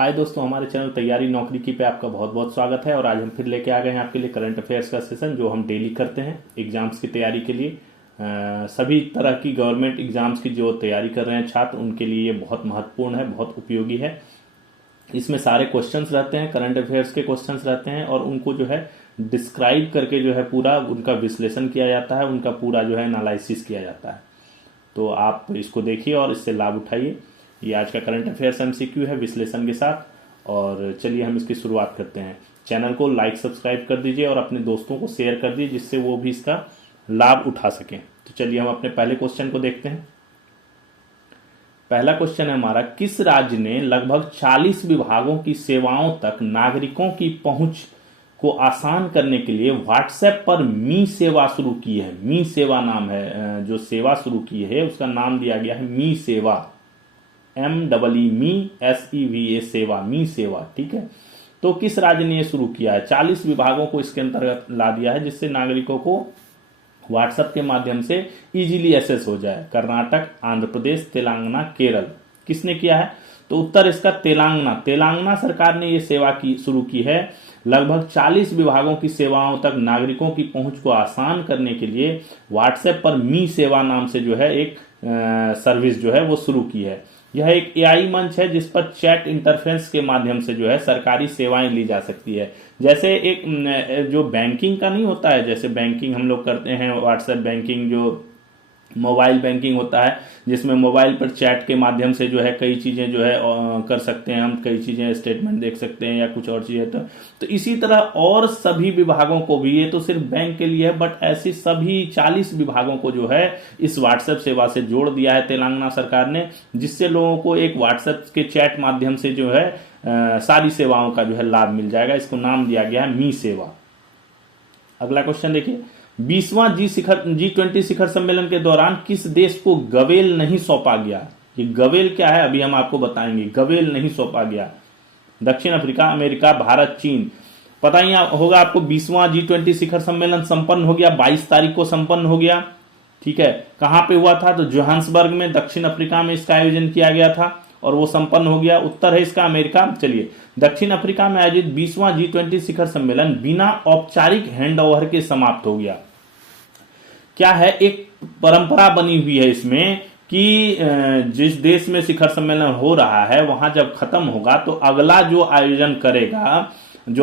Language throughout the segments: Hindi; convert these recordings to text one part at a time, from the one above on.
हाय दोस्तों, हमारे चैनल तैयारी नौकरी की पे आपका बहुत बहुत स्वागत है। और आज हम फिर लेके आ गए हैं आपके लिए करंट अफेयर्स का सेशन, जो हम डेली करते हैं एग्जाम्स की तैयारी के लिए। सभी तरह की गवर्नमेंट एग्जाम्स की जो तैयारी कर रहे हैं छात्र, उनके लिए ये बहुत महत्वपूर्ण है, बहुत उपयोगी है। इसमें सारे क्वेश्चंस रहते हैं, करंट अफेयर्स के क्वेश्चंस रहते हैं, और उनको जो है डिस्क्राइब करके जो है पूरा उनका विश्लेषण किया जाता है, उनका पूरा जो है एनालिसिस किया जाता है। तो आप इसको देखिए और इससे लाभ उठाइए। ये आज का करंट अफेयर्स एमसीक्यू है विश्लेषण के साथ। और चलिए हम इसकी शुरुआत करते हैं। चैनल को लाइक सब्सक्राइब कर दीजिए और अपने दोस्तों को शेयर कर दीजिए, जिससे वो भी इसका लाभ उठा सकें। तो चलिए हम अपने पहले क्वेश्चन को देखते हैं। पहला क्वेश्चन है हमारा, किस राज्य ने लगभग 40 विभागों की सेवाओं तक नागरिकों की पहुंच को आसान करने के लिए व्हाट्सएप पर मी सेवा शुरू की है? मी सेवा नाम है, जो सेवा शुरू की है उसका नाम दिया गया है मी सेवा, MESEVA सेवा, मी सेवा। ठीक है, तो किस राज्य ने यह शुरू किया है? 40 विभागों को इसके अंतर्गत ला दिया है, जिससे नागरिकों को व्हाट्सएप के माध्यम से इजीली एक्सेस हो जाए। कर्नाटक, आंध्र प्रदेश, तेलंगाना, केरल। किसने किया है? तो उत्तर इसका तेलंगाना सरकार ने यह सेवा की शुरू की है। लगभग 40 विभागों की सेवाओं तक नागरिकों की पहुंच को आसान करने के लिए व्हाट्सएप पर मी सेवा नाम से जो है एक सर्विस जो है वो शुरू की है। यह एक एआई मंच है जिस पर चैट इंटरफेस के माध्यम से जो है सरकारी सेवाएं ली जा सकती है। जैसे एक जो बैंकिंग का नहीं होता है, जैसे बैंकिंग हम लोग करते हैं व्हाट्सएप बैंकिंग, जो मोबाइल बैंकिंग होता है, जिसमें मोबाइल पर चैट के माध्यम से जो है कई चीज़ें जो है कर सकते हैं हम, कई चीज़ें स्टेटमेंट देख सकते हैं या कुछ और चीज़ें। तो इसी तरह और सभी विभागों को भी, ये तो सिर्फ बैंक के लिए है, बट ऐसी सभी 40 विभागों को जो है इस व्हाट्सएप सेवा से जोड़ दिया है तेलंगाना सरकार ने, जिससे लोगों को एक व्हाट्सएप के चैट माध्यम से जो है सारी सेवाओं का जो है लाभ मिल जाएगा। इसको नाम दिया गया है मी सेवा। अगला क्वेश्चन देखिए, 20वां G20 शिखर सम्मेलन के दौरान किस देश को गवेल नहीं सौंपा गया? ये गवेल क्या है अभी हम आपको बताएंगे। गवेल नहीं सौंपा गया। दक्षिण अफ्रीका, अमेरिका, भारत, चीन। पता ही होगा आपको, 20वां G20 शिखर सम्मेलन संपन्न हो गया, 22 तारीख को संपन्न हो गया। ठीक है, कहां पे हुआ था? तो जोहान्सबर्ग में, दक्षिण अफ्रीका में इसका आयोजन किया गया था और वो संपन्न हो गया। उत्तर है इसका अमेरिका। चलिए, दक्षिण अफ्रीका में आयोजित 20वां G20 शिखर सम्मेलन बिना औपचारिक हैंडओवर के समाप्त हो गया। क्या है, एक परंपरा बनी हुई है इसमें कि जिस देश में शिखर सम्मेलन हो रहा है वहां जब खत्म होगा तो अगला जो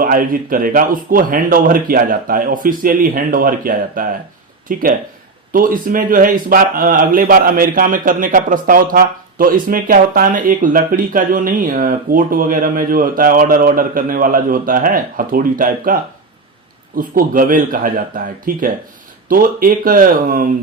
आयोजित करेगा उसको हैंड ओवर किया जाता है, ऑफिशियली हैंड ओवर किया जाता है। ठीक है, तो इसमें जो है इस बार अगले बार अमेरिका में करने का प्रस्ताव था। तो इसमें क्या होता है ना, एक लकड़ी का जो नहीं, कोर्ट वगैरह में जो होता है ऑर्डर करने वाला जो होता है हथौड़ी टाइप का, उसको गवेल कहा जाता है। ठीक है, तो एक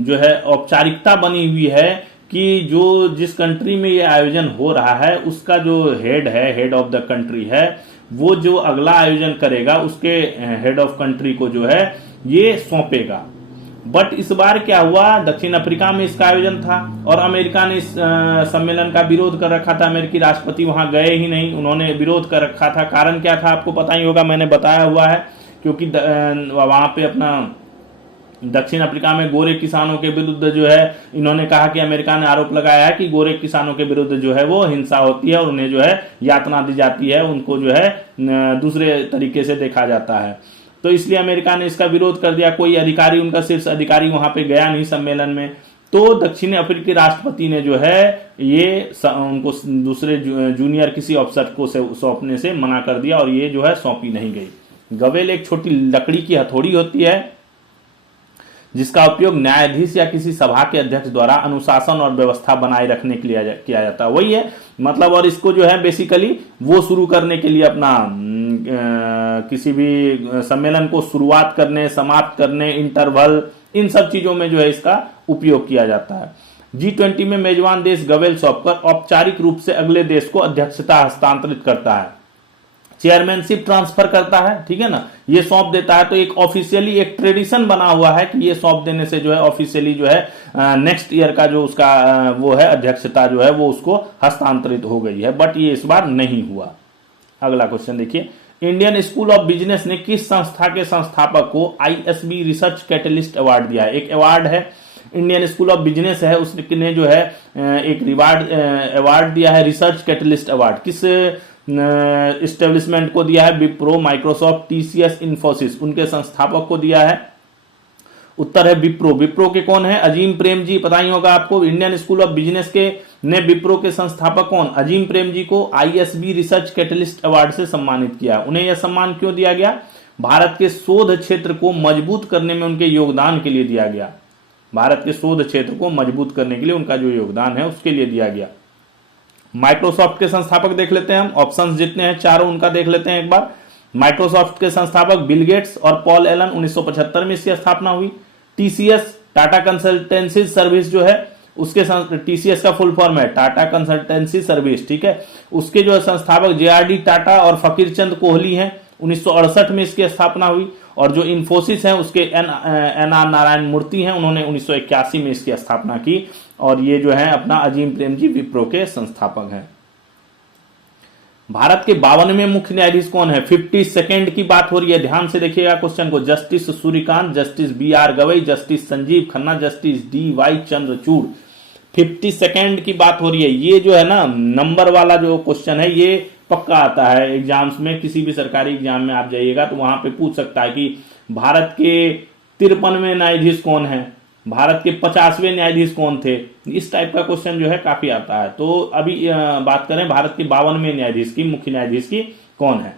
जो है औपचारिकता बनी हुई है कि जो जिस कंट्री में ये आयोजन हो रहा है उसका जो हेड ऑफ द कंट्री है, वो जो अगला आयोजन करेगा उसके हेड ऑफ कंट्री को जो है ये सौंपेगा। बट इस बार क्या हुआ, दक्षिण अफ्रीका में इसका आयोजन था और अमेरिका ने इस सम्मेलन का विरोध कर रखा था। अमेरिकी राष्ट्रपति वहां गए ही नहीं, उन्होंने विरोध कर रखा था। कारण क्या था आपको पता ही होगा, मैंने बताया हुआ है। क्योंकि वहां पे अपना दक्षिण अफ्रीका में गोरे किसानों के विरुद्ध जो है इन्होंने कहा कि अमेरिका ने आरोप लगाया है कि गोरे किसानों के विरुद्ध जो है वो हिंसा होती है और उन्हें जो है यातना दी जाती है, उनको जो है दूसरे तरीके से देखा जाता है। तो इसलिए अमेरिका ने इसका विरोध कर दिया। कोई अधिकारी, उनका शीर्ष अधिकारी वहां पे गया नहीं सम्मेलन में। तो दक्षिण अफ्रीकी राष्ट्रपति ने जो है ये उनको दूसरे जूनियर किसी अफसर को सौंपने से मना कर दिया और ये जो है सौंपी नहीं गई। गवेल एक छोटी लकड़ी की हथौड़ी होती है जिसका उपयोग न्यायाधीश या किसी सभा के अध्यक्ष द्वारा अनुशासन और व्यवस्था बनाए रखने के लिए किया जाता है। वही है मतलब, और इसको जो है बेसिकली वो शुरू करने के लिए अपना किसी भी सम्मेलन को शुरुआत करने, समाप्त करने, इंटरवल, इन सब चीजों में जो है इसका उपयोग किया जाता है। G20 में मेजबान देश गवेल सौंपकर औपचारिक रूप से अगले देश को अध्यक्षता हस्तांतरित करता है, चेयरमैनशिप ट्रांसफर करता है। ठीक है ना, ये सौंप देता है। तो एक ऑफिशियली एक ट्रेडिशन बना हुआ है कि ये सौंप देने से जो है ऑफिशियली जो है नेक्स्ट ईयर का जो उसका वो है अध्यक्षता जो है वो उसको हस्तांतरित हो गई है। बट ये इस बार नहीं हुआ। अगला क्वेश्चन देखिए, इंडियन स्कूल ऑफ बिजनेस ने किस संस्था के संस्थापक को ISB रिसर्च कैटलिस्ट अवार्ड दिया है? एक अवार्ड है, इंडियन स्कूल ऑफ बिजनेस है, उसने जो है एक अवार्ड दिया है, रिसर्च कैटलिस्ट अवार्ड। किस इस्टेब्लिशमेंट को दिया है? विप्रो, माइक्रोसॉफ्ट, टीसीएस, इन्फोसिस, उनके संस्थापक को दिया है। उत्तर है विप्रो। विप्रो के कौन है? अजीम प्रेम जी, पता ही होगा आपको। इंडियन स्कूल ऑफ बिजनेस के ने विप्रो के संस्थापक कौन? अजीम प्रेम जी को आईएसबी रिसर्च कैटलिस्ट अवार्ड से सम्मानित किया। उन्हें यह सम्मान क्यों दिया गया? भारत के शोध क्षेत्र को मजबूत करने में उनके योगदान के लिए दिया गया। भारत के शोध क्षेत्र को मजबूत करने के लिए उनका जो योगदान है उसके लिए दिया गया। माइक्रोसॉफ्ट के संस्थापक देख लेते हैं हम, ऑप्शंस जितने हैं चारों उनका देख लेते हैं एक बार। माइक्रोसॉफ्ट के संस्थापक बिल गेट्स और पॉल एलन, 1975 में इसकी स्थापना हुई। टीसीएस, टाटा कंसल्टेंसी सर्विस जो है उसके टीसीएस का फुल फॉर्म है टाटा कंसल्टेंसी सर्विस, ठीक है। उसके जो संस्थापक जेआरडी टाटा और फकीर चंद कोहली हैं, 1968 में इसकी स्थापना हुई। और जो इन्फोसिस है उसके एन आर नारायण मूर्ति हैं, उन्होंने 1981 में इसकी स्थापना की। और ये जो है अपना अजीम प्रेम जी विप्रो के संस्थापक हैं। भारत के 52वें मुख्य न्यायाधीश कौन है? 52nd की बात हो रही है, ध्यान से देखिएगा क्वेश्चन को। Justice Suryakant, justice BR Gavai, justice Sanjeev Khanna, justice DY Chandrachud. 52nd की बात हो रही है। ये जो है ना नंबर वाला जो क्वेश्चन है ये पक्का आता है एग्जाम्स में, किसी भी सरकारी एग्जाम में आप जाइएगा तो वहां पे पूछ सकता है कि भारत के 53वें न्यायाधीश कौन है, भारत के 50वें न्यायाधीश कौन थे। इस टाइप का क्वेश्चन जो है काफी आता है। तो अभी बात करें भारत के 52वें न्यायाधीश की, मुख्य न्यायाधीश की कौन है?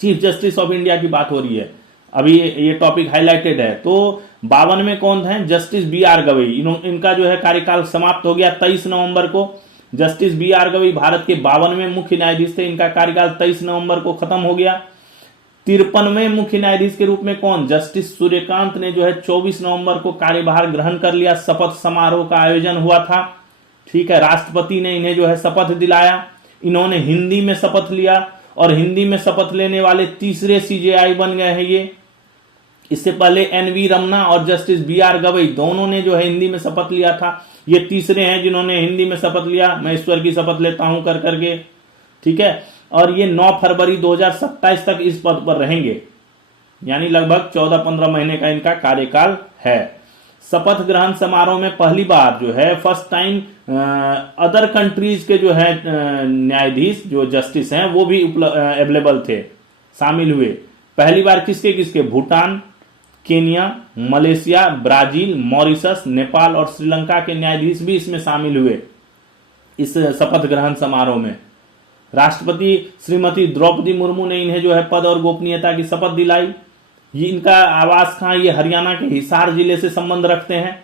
चीफ जस्टिस ऑफ इंडिया की बात हो रही है, अभी ये टॉपिक हाईलाइटेड है। तो 52 में कौन है? Justice BR Gavai. इनका जो है कार्यकाल समाप्त हो गया 23 नवंबर को। जस्टिस BR गवई भारत के 52वें मुख्य न्यायाधीश थे, इनका कार्यकाल 23 नवंबर को खत्म हो गया। 53वें मुख्य न्यायाधीश के रूप में कौन? जस्टिस सूर्यकांत ने जो है 24 नवंबर को कार्यभार ग्रहण कर लिया। शपथ समारोह का आयोजन हुआ था, ठीक है। राष्ट्रपति ने इन्हें जो है शपथ दिलाया। इन्होंने हिंदी में शपथ लिया और हिंदी में शपथ लेने वाले तीसरे CJI बन गए हैं ये। इससे पहले NV रमना और जस्टिस BR गवई दोनों ने जो है हिंदी में शपथ लिया था। ये तीसरे हैं जिन्होंने हिंदी में शपथ लिया, मैं ईश्वर की शपथ लेता हूं कर करके, ठीक है। और ये 9 फरवरी 2027 तक इस पद पर रहेंगे, यानी लगभग 14-15 महीने का इनका कार्यकाल है। शपथ ग्रहण समारोह में पहली बार जो है फर्स्ट टाइम अदर कंट्रीज के जो है न्यायाधीश जो जस्टिस हैं वो भी अवेलेबल थे, शामिल हुए। पहली बार किसके किसके? Bhutan, Kenya, Malaysia, Brazil, Mauritius, Nepal और श्रीलंका के न्यायाधीश भी इसमें शामिल हुए इस शपथ ग्रहण समारोह में। राष्ट्रपति श्रीमती द्रौपदी मुर्मू ने इन्हें जो है पद और गोपनीयता की शपथ दिलाई। ये इनका आवास कहां? ये हरियाणा के हिसार जिले से संबंध रखते हैं,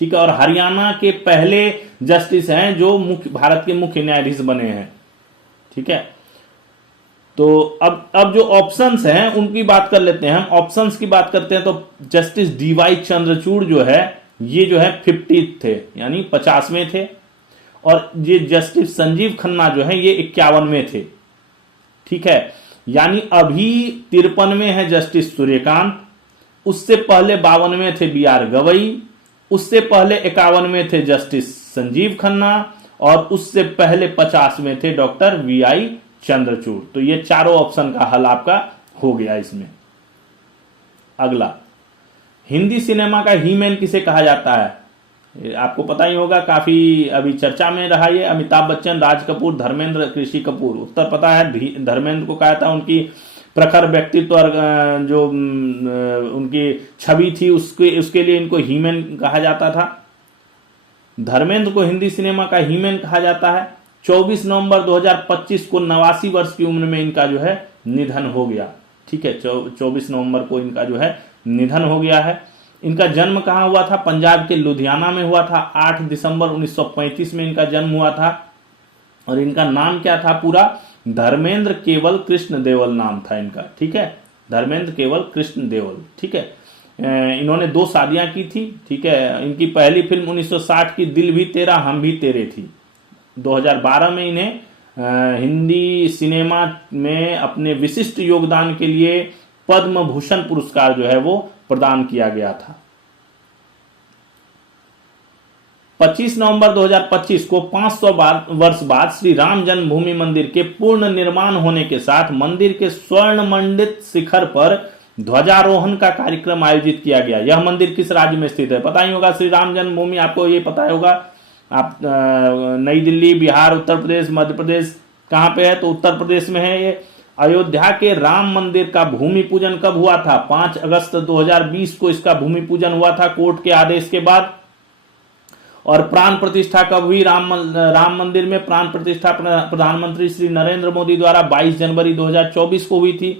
ठीक है। और हरियाणा के पहले जस्टिस हैं जो भारत के मुख्य न्यायाधीश बने हैं, ठीक है। तो अब जो ऑप्शंस हैं उनकी बात कर लेते हैं हम। ऑप्शंस की बात करते हैं तो जस्टिस DY चंद्रचूड़ जो है ये जो है 50 थे, यानी 50वें थे। और ये जस्टिस संजीव खन्ना जो है ये 51वें थे, ठीक है। यानी अभी 53वें है जस्टिस सूर्यकांत, उससे पहले 52वें थे BR गवई, उससे पहले 51वें थे जस्टिस संजीव खन्ना और उससे पहले 50वें थे डॉक्टर VI चंद्रचूड़। तो ये चारों ऑप्शन का हल आपका हो गया इसमें। अगला, हिंदी सिनेमा का हीमैन किसे कहा जाता है? आपको पता ही होगा, काफी अभी चर्चा में रहा ये। अमिताभ बच्चन, राज कपूर, धर्मेंद्र, ऋषि कपूर। उत्तर पता है, धर्मेंद्र को कहा था, उनकी प्रखर व्यक्तित्व और जो उनकी छवि थी उसके लिए इनको हीमैन कहा जाता था। धर्मेंद्र को हिंदी सिनेमा का हीमैन कहा जाता है। 24 नवंबर 2025 को 89 वर्ष की उम्र में इनका जो है निधन हो गया, ठीक है। 24 नवंबर को इनका जो है निधन हो गया है। इनका जन्म कहाँ हुआ था? पंजाब के लुधियाना में हुआ था। 8 दिसंबर 1935 में इनका जन्म हुआ था। और इनका नाम क्या था पूरा? धर्मेंद्र केवल कृष्ण देवल नाम था इनका, ठीक है। धर्मेंद्र केवल कृष्ण देवल, ठीक है। इन्होंने 2 शादियां की थी, ठीक है। इनकी पहली फिल्म 1960 की दिल भी तेरा हम भी तेरे थी। 2012 में इन्हें हिंदी सिनेमा में अपने विशिष्ट योगदान के लिए पद्म भूषण पुरस्कार जो है वो प्रदान किया गया था। 25 नवंबर 2025 को 500 वर्ष बाद श्री राम जन्मभूमि मंदिर के पूर्ण निर्माण होने के साथ मंदिर के स्वर्ण मंडित शिखर पर ध्वजारोहण का कार्यक्रम आयोजित किया गया। यह मंदिर किस राज्य में स्थित है? पता ही होगा, श्री राम जन्मभूमि आपको ये पता होगा। आप नई दिल्ली, बिहार, उत्तर प्रदेश, मध्य प्रदेश, कहां पे है? तो उत्तर प्रदेश में है ये। अयोध्या के राम मंदिर का भूमि पूजन कब हुआ था? 5 अगस्त 2020 को इसका भूमि पूजन हुआ था कोर्ट के आदेश के बाद। और प्राण प्रतिष्ठा कब हुई राम मंदिर में? प्राण प्रतिष्ठा प्रधानमंत्री श्री नरेंद्र मोदी द्वारा 22 जनवरी 2024 को हुई थी।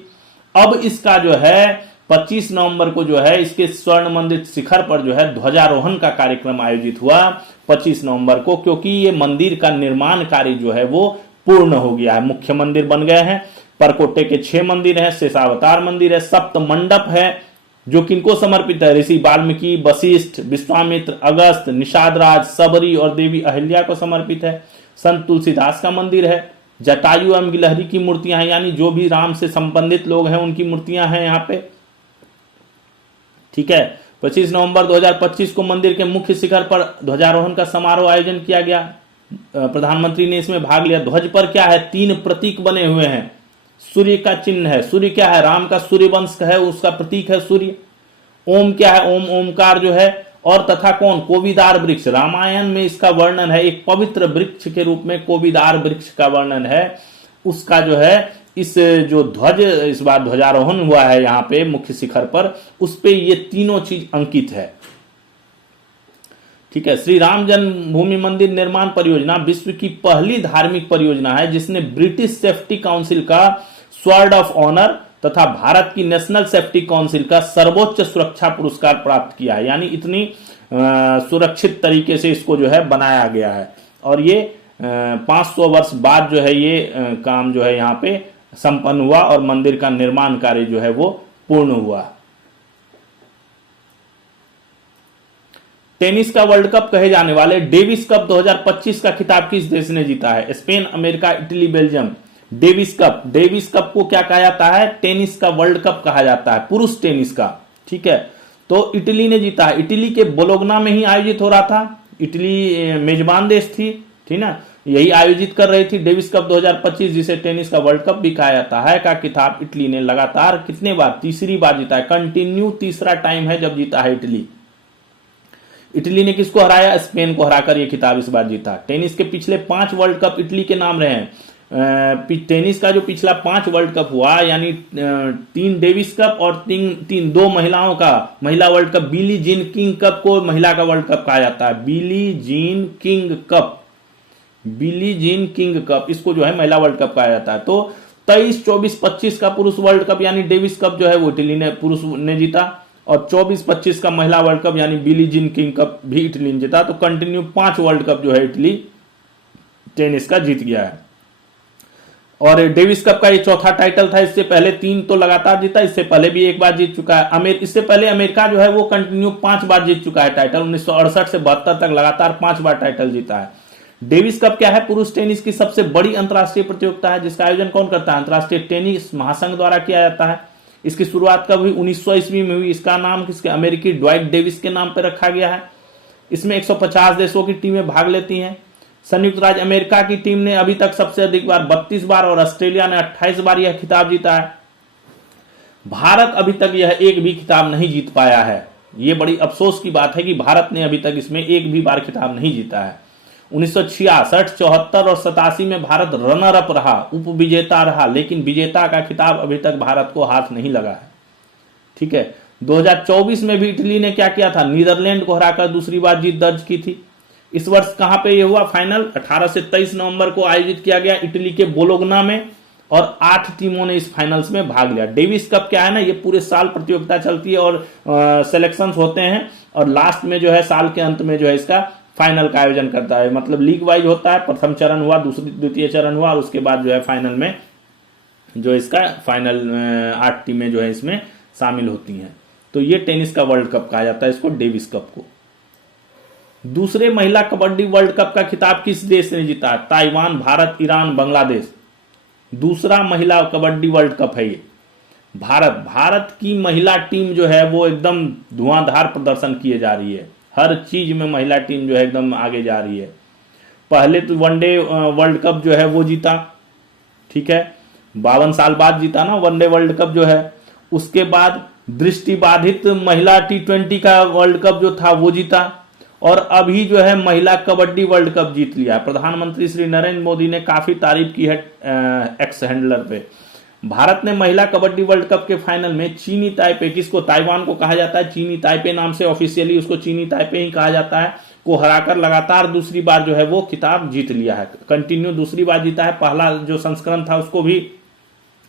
अब इसका जो है 25 नवंबर को जो है इसके स्वर्ण मंदिर शिखर पर जो है ध्वजारोहण का कार्यक्रम आयोजित हुआ 25 नवंबर को, क्योंकि ये मंदिर का निर्माण कार्य जो है वो पूर्ण हो गया है। मुख्य मंदिर बन गए हैं, परकोटे के 6 मंदिर हैं, शेषावतार मंदिर है, सप्त मंडप है जो किनको समर्पित है? ऋषि वाल्मीकि, वशिष्ठ, विश्वामित्र, अगस्त, निषादराज, सबरी और देवी अहिल्या को समर्पित है। संत तुलसीदास का मंदिर है, जटायु एवं गिलहरी की मूर्तियां हैं, यानी जो भी राम से संबंधित लोग हैं उनकी मूर्तियां हैं यहाँ पे, ठीक है। 25 नवंबर 2025 को मंदिर के मुख्य शिखर पर ध्वजारोहण का समारोह आयोजन किया गया। प्रधानमंत्री ने इसमें भाग लिया। ध्वज पर क्या है? 3 प्रतीक बने हुए हैं। सूर्य का चिन्ह है। सूर्य क्या है? राम का सूर्य वंश है, उसका प्रतीक है सूर्य। ओम क्या है? ओम ओमकार जो है। और तथा कौन? कोविदार वृक्ष। रामायण में इसका वर्णन है, एक पवित्र वृक्ष के रूप में कोविदार वृक्ष का वर्णन है। उसका जो है इस जो ध्वज इस बार ध्वजारोहण हुआ है यहाँ पे मुख्य शिखर पर, उस पे ये तीनों चीज अंकित है, ठीक है। श्री राम जन्मभूमि मंदिर निर्माण परियोजना विश्व की पहली धार्मिक परियोजना है जिसने ब्रिटिश सेफ्टी काउंसिल का स्वॉर्ड ऑफ ऑनर तथा भारत की नेशनल सेफ्टी काउंसिल का सर्वोच्च सुरक्षा पुरस्कार प्राप्त किया है। यानी इतनी सुरक्षित तरीके से इसको जो है बनाया गया है। और ये 500 वर्ष बाद जो है ये काम जो है यहाँ पे संपन्न हुआ और मंदिर का निर्माण कार्य जो है वो पूर्ण हुआ। टेनिस का वर्ल्ड कप कहे जाने वाले डेविस कप 2025 का खिताब किस देश ने जीता है? Spain, America, Italy, Belgium. Davis cup को क्या कहा जाता है? टेनिस का वर्ल्ड कप कहा जाता है, पुरुष टेनिस का, ठीक है। तो इटली ने जीता है। इटली के बोलोग्ना में ही आयोजित हो रहा था। इटली मेजबान देश थी, ठीक ना, यही आयोजित कर रही थी डेविस कप 2025 जिसे टेनिस का वर्ल्ड कप भी कहा जाता है का खिताब इटली ने लगातार कितने बार? तीसरी बार जीता है। कंटिन्यू तीसरा टाइम है जब जीता है इटली। इटली ने किसको हराया? स्पेन को हराकर यह खिताब इस बार जीता। टेनिस के पिछले 5 वर्ल्ड कप इटली के नाम रहे हैं। टेनिस का जो पिछला 5 वर्ल्ड कप हुआ, यानी 3 डेविस कप और 2 महिलाओं का महिला world cup, Billie Jean King cup को महिला का वर्ल्ड कप कहा जाता है। बिली जीन किंग कप इसको जो है महिला वर्ल्ड कप कहा जाता है। तो 23, 24, 25 का पुरुष वर्ल्ड कप यानी डेविस कप जो है वो इटली ने पुरुष ने जीता, और 24-25 का महिला वर्ल्ड कप यानी बिली जीन किंग कप भी इटली ने जीता। तो कंटिन्यू 5 वर्ल्ड कप जो है इटली टेनिस का जीत गया है। और डेविस कप का ये चौथा टाइटल था। इससे पहले 3 तो लगातार जीता, इससे पहले भी 1 बार जीत चुका है। इससे पहले अमेरिका जो है वो कंटिन्यू 5 बार जीत चुका है टाइटल। 1968 से 72 तक लगातार 5 बार टाइटल जीता है। डेविस कप क्या है? पुरुष टेनिस की सबसे बड़ी अंतर्राष्ट्रीय प्रतियोगिता है जिसका आयोजन कौन करता है? अंतर्राष्ट्रीय टेनिस महासंघ द्वारा किया जाता है। इसकी शुरुआत कब हुई? 1900 ईस्वी में हुई। इसका नाम किसके? अमेरिकी ड्वाइट डेविस के नाम पर रखा गया है। इसमें 150 देशों की टीमें भाग लेती हैं। संयुक्त राज्य अमेरिका की टीम ने अभी तक सबसे अधिक बार 32 बार और ऑस्ट्रेलिया ने 28 बार यह खिताब जीता है। भारत अभी तक यह एक भी खिताब नहीं जीत पाया है। यह बड़ी अफसोस की बात है कि भारत ने अभी तक इसमें एक भी बार खिताब नहीं जीता है। 1966, 74 और 87 में भारत रनर अप रहा, उप विजेता रहा, लेकिन विजेता का खिताब अभी तक भारत को हाथ नहीं लगा है, ठीक है। 2024 में भी इटली ने क्या किया था? नीदरलैंड को हराकर दूसरी बार जीत दर्ज की थी। इस वर्ष कहां पे ये हुआ फाइनल? 18 से 23 नवंबर को आयोजित किया गया इटली के बोलोग्ना में, और 8 टीमों ने इस फाइनल्स में भाग लिया। डेविस कप क्या है ना, ये पूरे साल प्रतियोगिता चलती है और सिलेक्शंस होते हैं, और लास्ट में जो है साल के अंत में जो है इसका फाइनल का आयोजन करता है। मतलब लीग वाइज होता है, प्रथम चरण हुआ, द्वितीय चरण हुआ, और उसके बाद जो है फाइनल में जो इसका फाइनल 8 टीमें जो है इसमें शामिल होती हैं। तो ये टेनिस का वर्ल्ड कप कहा जाता है इसको, डेविस कप को। दूसरे महिला कबड्डी वर्ल्ड कप का खिताब किस देश ने जीता? Taiwan, Bharat, Iran, Bangladesh. दूसरा महिला कबड्डी वर्ल्ड कप है ये। भारत की महिला टीम जो है वो एकदम धुआंधार प्रदर्शन किए जा रही है। हर चीज में महिला टीम जो है एकदम आगे जा रही है। पहले तो वनडे वर्ल्ड कप जो है वो जीता, ठीक है, 52 साल बाद जीता ना वनडे वर्ल्ड कप जो है। उसके बाद दृष्टिबाधित महिला T20 का वर्ल्ड कप जो था वो जीता, और अभी जो है महिला कबड्डी वर्ल्ड कप जीत लिया है। प्रधानमंत्री श्री नरेंद्र मोदी ने काफी तारीफ की है एक्स हैंडलर पे। भारत ने महिला कबड्डी वर्ल्ड कप के फाइनल में चीनी ताइपे, जिसको ताइवान को कहा जाता है, चीनी ताइपे नाम से ऑफिशियली उसको चीनी ताइपे ही कहा जाता है, को हराकर लगातार दूसरी बार जो है वो खिताब जीत लिया है। कंटिन्यू दूसरी बार जीता है। पहला जो संस्करण था उसको भी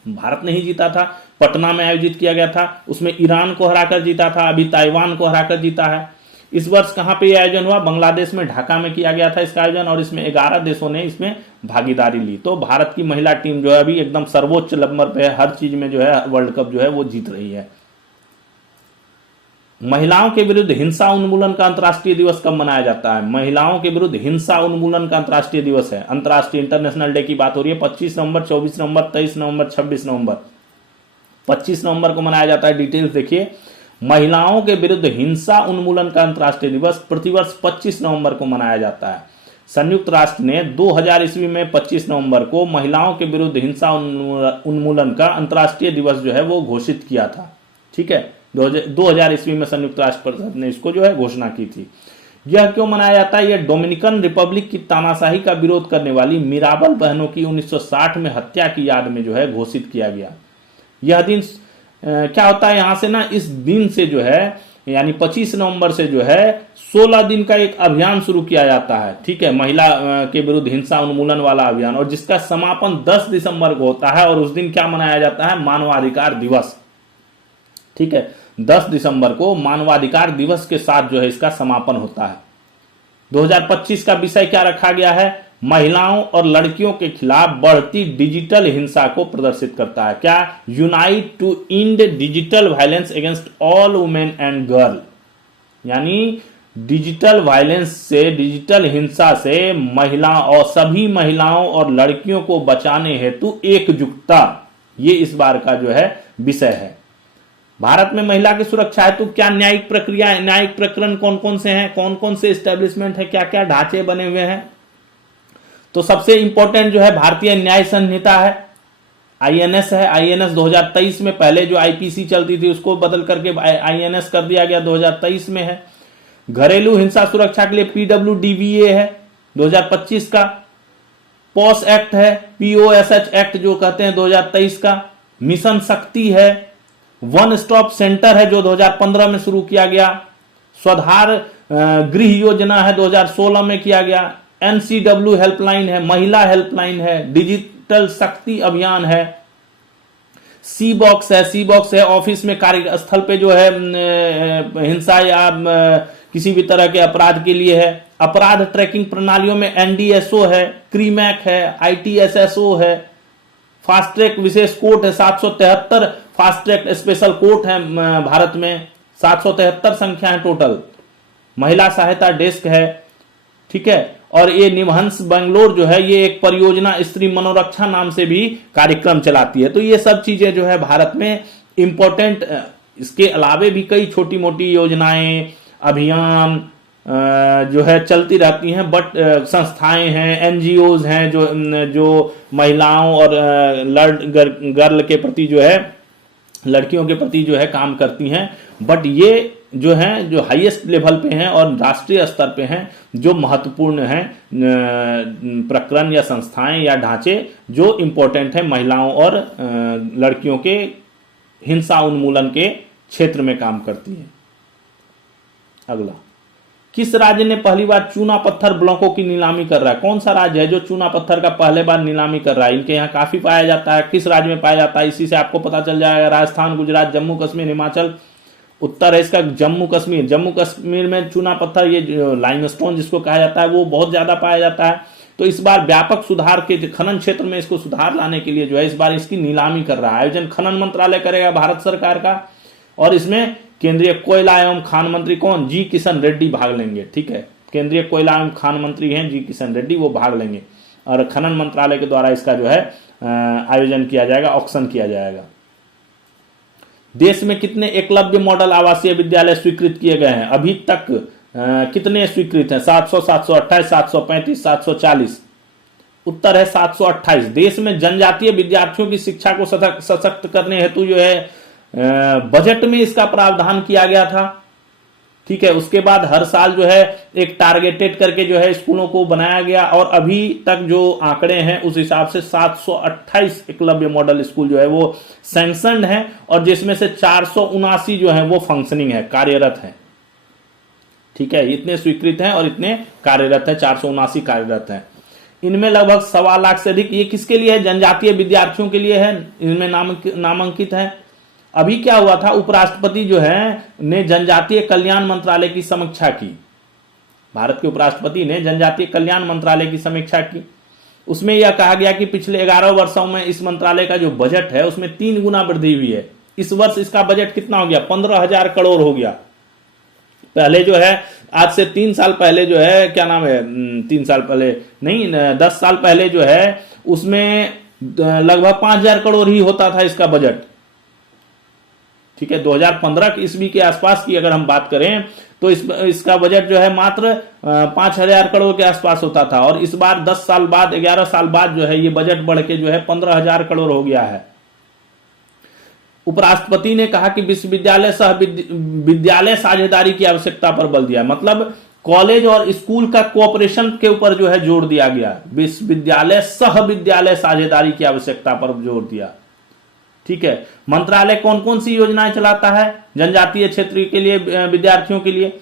भारत ने ही जीता था, पटना में आयोजित किया गया था, उसमें ईरान को हराकर जीता था, अभी ताइवान को हराकर जीता है। इस वर्ष कहां पे आयोजन हुआ? बांग्लादेश में ढाका में किया गया था इसका आयोजन, और इसमें 11 देशों ने इसमें भागीदारी ली। तो भारत की महिला टीम जो है अभी एकदम सर्वोच्च नंबर पे है, हर चीज में जो है वर्ल्ड कप जो है वो जीत रही है। महिलाओं के विरुद्ध हिंसा उन्मूलन का अंतर्राष्ट्रीय दिवस कब मनाया जाता है? महिलाओं के विरुद्ध हिंसा उन्मूलन का अंतर्राष्ट्रीय दिवस है, अंतर्राष्ट्रीय इंटरनेशनल डे की बात हो रही है। 25 नवंबर, 24 नवंबर, 23 नवंबर, 26 नवंबर। 25 नवंबर को मनाया जाता है। डिटेल्स देखिए, महिलाओं के विरुद्ध हिंसा उन्मूलन का अंतर्राष्ट्रीय दिवस प्रतिवर्ष 25 नवंबर को मनाया जाता है। संयुक्त राष्ट्र ने 2000 ईस्वी में 25 नवंबर को महिलाओं के विरुद्ध हिंसा उन्मूलन का अंतर्राष्ट्रीय दिवस जो है वो घोषित किया था। ठीक है, 2000 ईस्वी में संयुक्त राष्ट्र परिषद ने इसको जो है घोषणा की थी। यह क्यों मनाया जाता है? यह डोमिनिकन रिपब्लिक की तानाशाही का विरोध करने वाली मिराबल बहनों की 1960 में हत्या की याद में जो है घोषित किया गया। यह दिन क्या होता है, यहां से ना इस दिन से जो है यानी 25 नवंबर से जो है 16 दिन का एक अभियान शुरू किया जाता है। ठीक है, महिला के विरुद्ध हिंसा उन्मूलन वाला अभियान, और जिसका समापन 10 दिसंबर को होता है। और उस दिन क्या मनाया जाता है? मानवाधिकार दिवस। ठीक है, 10 दिसंबर को मानवाधिकार दिवस के साथ जो है इसका समापन होता है। 2025 का विषय क्या रखा गया है? महिलाओं और लड़कियों के खिलाफ बढ़ती डिजिटल हिंसा को प्रदर्शित करता है। क्या? Unite to end digital violence against all women and girl, यानी डिजिटल वायलेंस से, डिजिटल हिंसा से महिला और सभी महिलाओं और लड़कियों को बचाने हेतु एकजुटता, ये इस बार का जो है विषय है। भारत में महिला की सुरक्षा हेतु क्या न्यायिक प्रक्रिया, न्यायिक प्रकरण कौन कौन से हैं, कौन कौन से एस्टेब्लिशमेंट है, क्या क्या ढांचे बने हुए हैं? तो सबसे इंपॉर्टेंट जो है भारतीय न्याय संहिता है, आईएनएस है। आईएनएस 2023 में, पहले जो आईपीसी चलती थी उसको बदल करके आईएनएस कर दिया गया, 2023 में है। घरेलू हिंसा सुरक्षा के लिए पीडब्ल्यूडीवीए है 2025 का। पॉस एक्ट है, पीओएसएच एक्ट जो कहते हैं 2023 का। मिशन शक्ति है। वन स्टॉप सेंटर है जो 2015 में शुरू किया गया। स्वधार गृह योजना है 2016 में किया गया। एनसीडब्ल्यू हेल्पलाइन है, महिला हेल्पलाइन है, डिजिटल शक्ति अभियान है। सी बॉक्स है, सी बॉक्स है ऑफिस में, कार्यस्थल पे जो है हिंसा या किसी भी तरह के अपराध के लिए है। अपराध ट्रैकिंग प्रणालियों में एनडीएसओ है, क्रीमैक है, आईटीएसएसओ है। फास्ट ट्रैक विशेष कोर्ट है, 773 फास्ट ट्रैक स्पेशल कोर्ट है भारत में, 773 संख्या है टोटल। महिला सहायता डेस्क है। ठीक है, और ये निमहंस बेंगलोर जो है ये एक परियोजना स्त्री मनोरक्षा नाम से भी कार्यक्रम चलाती है। तो ये सब चीजें जो है भारत में इंपॉर्टेंट, इसके अलावे भी कई छोटी मोटी योजनाएं, अभियान जो है चलती रहती हैं, बट संस्थाएं हैं, एनजीओज हैं जो महिलाओं और गर्ल के प्रति जो है, लड़कियों के प्रति जो है काम करती हैं। बट ये जो हैं जो हाईएस्ट लेवल पे हैं और राष्ट्रीय स्तर पे हैं, जो महत्वपूर्ण हैं प्रकरण या संस्थाएं या ढांचे जो इंपॉर्टेंट है महिलाओं और लड़कियों के हिंसा उन्मूलन के क्षेत्र में काम करती है। अगला, किस राज्य ने पहली बार चूना पत्थर ब्लॉकों की नीलामी कर रहा है? कौन सा राज्य है जो चूना पत्थर का पहले बार नीलामी कर रहा है? इनके यहाँ काफी पाया जाता है। किस राज्य में पाया जाता है? इसी से आपको पता चल जाएगा। राजस्थान, गुजरात, जम्मू कश्मीर, हिमाचल। उत्तर है इसका जम्मू कश्मीर। जम्मू कश्मीर में चूना पत्थर, ये लाइमस्टोन जिसको कहा जाता है, वो बहुत ज्यादा पाया जाता है। तो इस बार व्यापक सुधार के खनन क्षेत्र में इसको सुधार लाने के लिए जो है इस बार इसकी नीलामी कर रहा है। आयोजन खनन मंत्रालय करेगा भारत सरकार का, और इसमें केंद्रीय कोयला एवं खान मंत्री कौन? जी किशन रेड्डी भाग लेंगे। ठीक है, केंद्रीय कोयला एवं खान मंत्री हैं जी किशन रेड्डी, वो भाग लेंगे। और खनन मंत्रालय के द्वारा इसका जो है आयोजन किया जाएगा, ऑक्शन किया जाएगा। देश में कितने एकलव्य मॉडल आवासीय विद्यालय स्वीकृत किए गए हैं अभी तक? कितने स्वीकृत हैं? 700, 728, 735, 740। उत्तर है 728। देश में जनजातीय विद्यार्थियों की शिक्षा को सशक्त करने हेतु जो है बजट में इसका प्रावधान किया गया था। ठीक है। उसके बाद हर साल जो है एक टारगेटेड करके जो है स्कूलों को बनाया गया, और अभी तक जो आंकड़े हैं उस हिसाब से 728 एकलव्य मॉडल स्कूल जो है वो सैंक्शनड है, और जिसमें से 479 जो है वो फंक्शनिंग है, कार्यरत है। ठीक है, इतने स्वीकृत हैं और इतने कार्यरत है, 479 कार्यरत हैं। इनमें लगभग 1.25 लाख से अधिक, ये किसके लिए है? जनजातीय विद्यार्थियों के लिए है, इनमें नामांकित है। अभी क्या हुआ था, उपराष्ट्रपति जो है ने जनजातीय कल्याण मंत्रालय की समीक्षा की। भारत के उपराष्ट्रपति ने जनजातीय कल्याण मंत्रालय की समीक्षा की। उसमें यह कहा गया कि पिछले 11 वर्षों में इस मंत्रालय का जो बजट है उसमें 3 गुना वृद्धि हुई है। इस वर्ष इसका बजट कितना हो गया? 15,000 करोड़ हो गया। पहले जो है, आज से 3 साल पहले जो है, क्या नाम है, 3 साल पहले नहीं, 10 साल पहले जो है उसमें लगभग 5,000 करोड़ ही होता था इसका बजट। ठीक है, 2015 ईस्वी के आसपास की अगर हम बात करें तो इसका बजट जो है मात्र 5,000 करोड़ के आसपास होता था, और इस बार 10 साल बाद, 11 साल बाद जो है ये बजट बढ़ के जो है 15,000 करोड़ हो गया है। उपराष्ट्रपति ने कहा कि विद्यालय साझेदारी की आवश्यकता पर बल दिया, मतलब कॉलेज और स्कूल का कोऑपरेशन के ऊपर जो है जोर दिया गया। विश्वविद्यालय विद्यालय साझेदारी की आवश्यकता पर जोर दिया। ठीक है, मंत्रालय कौन कौन सी योजनाएं चलाता है जनजातीय क्षेत्र के लिए, विद्यार्थियों के लिए?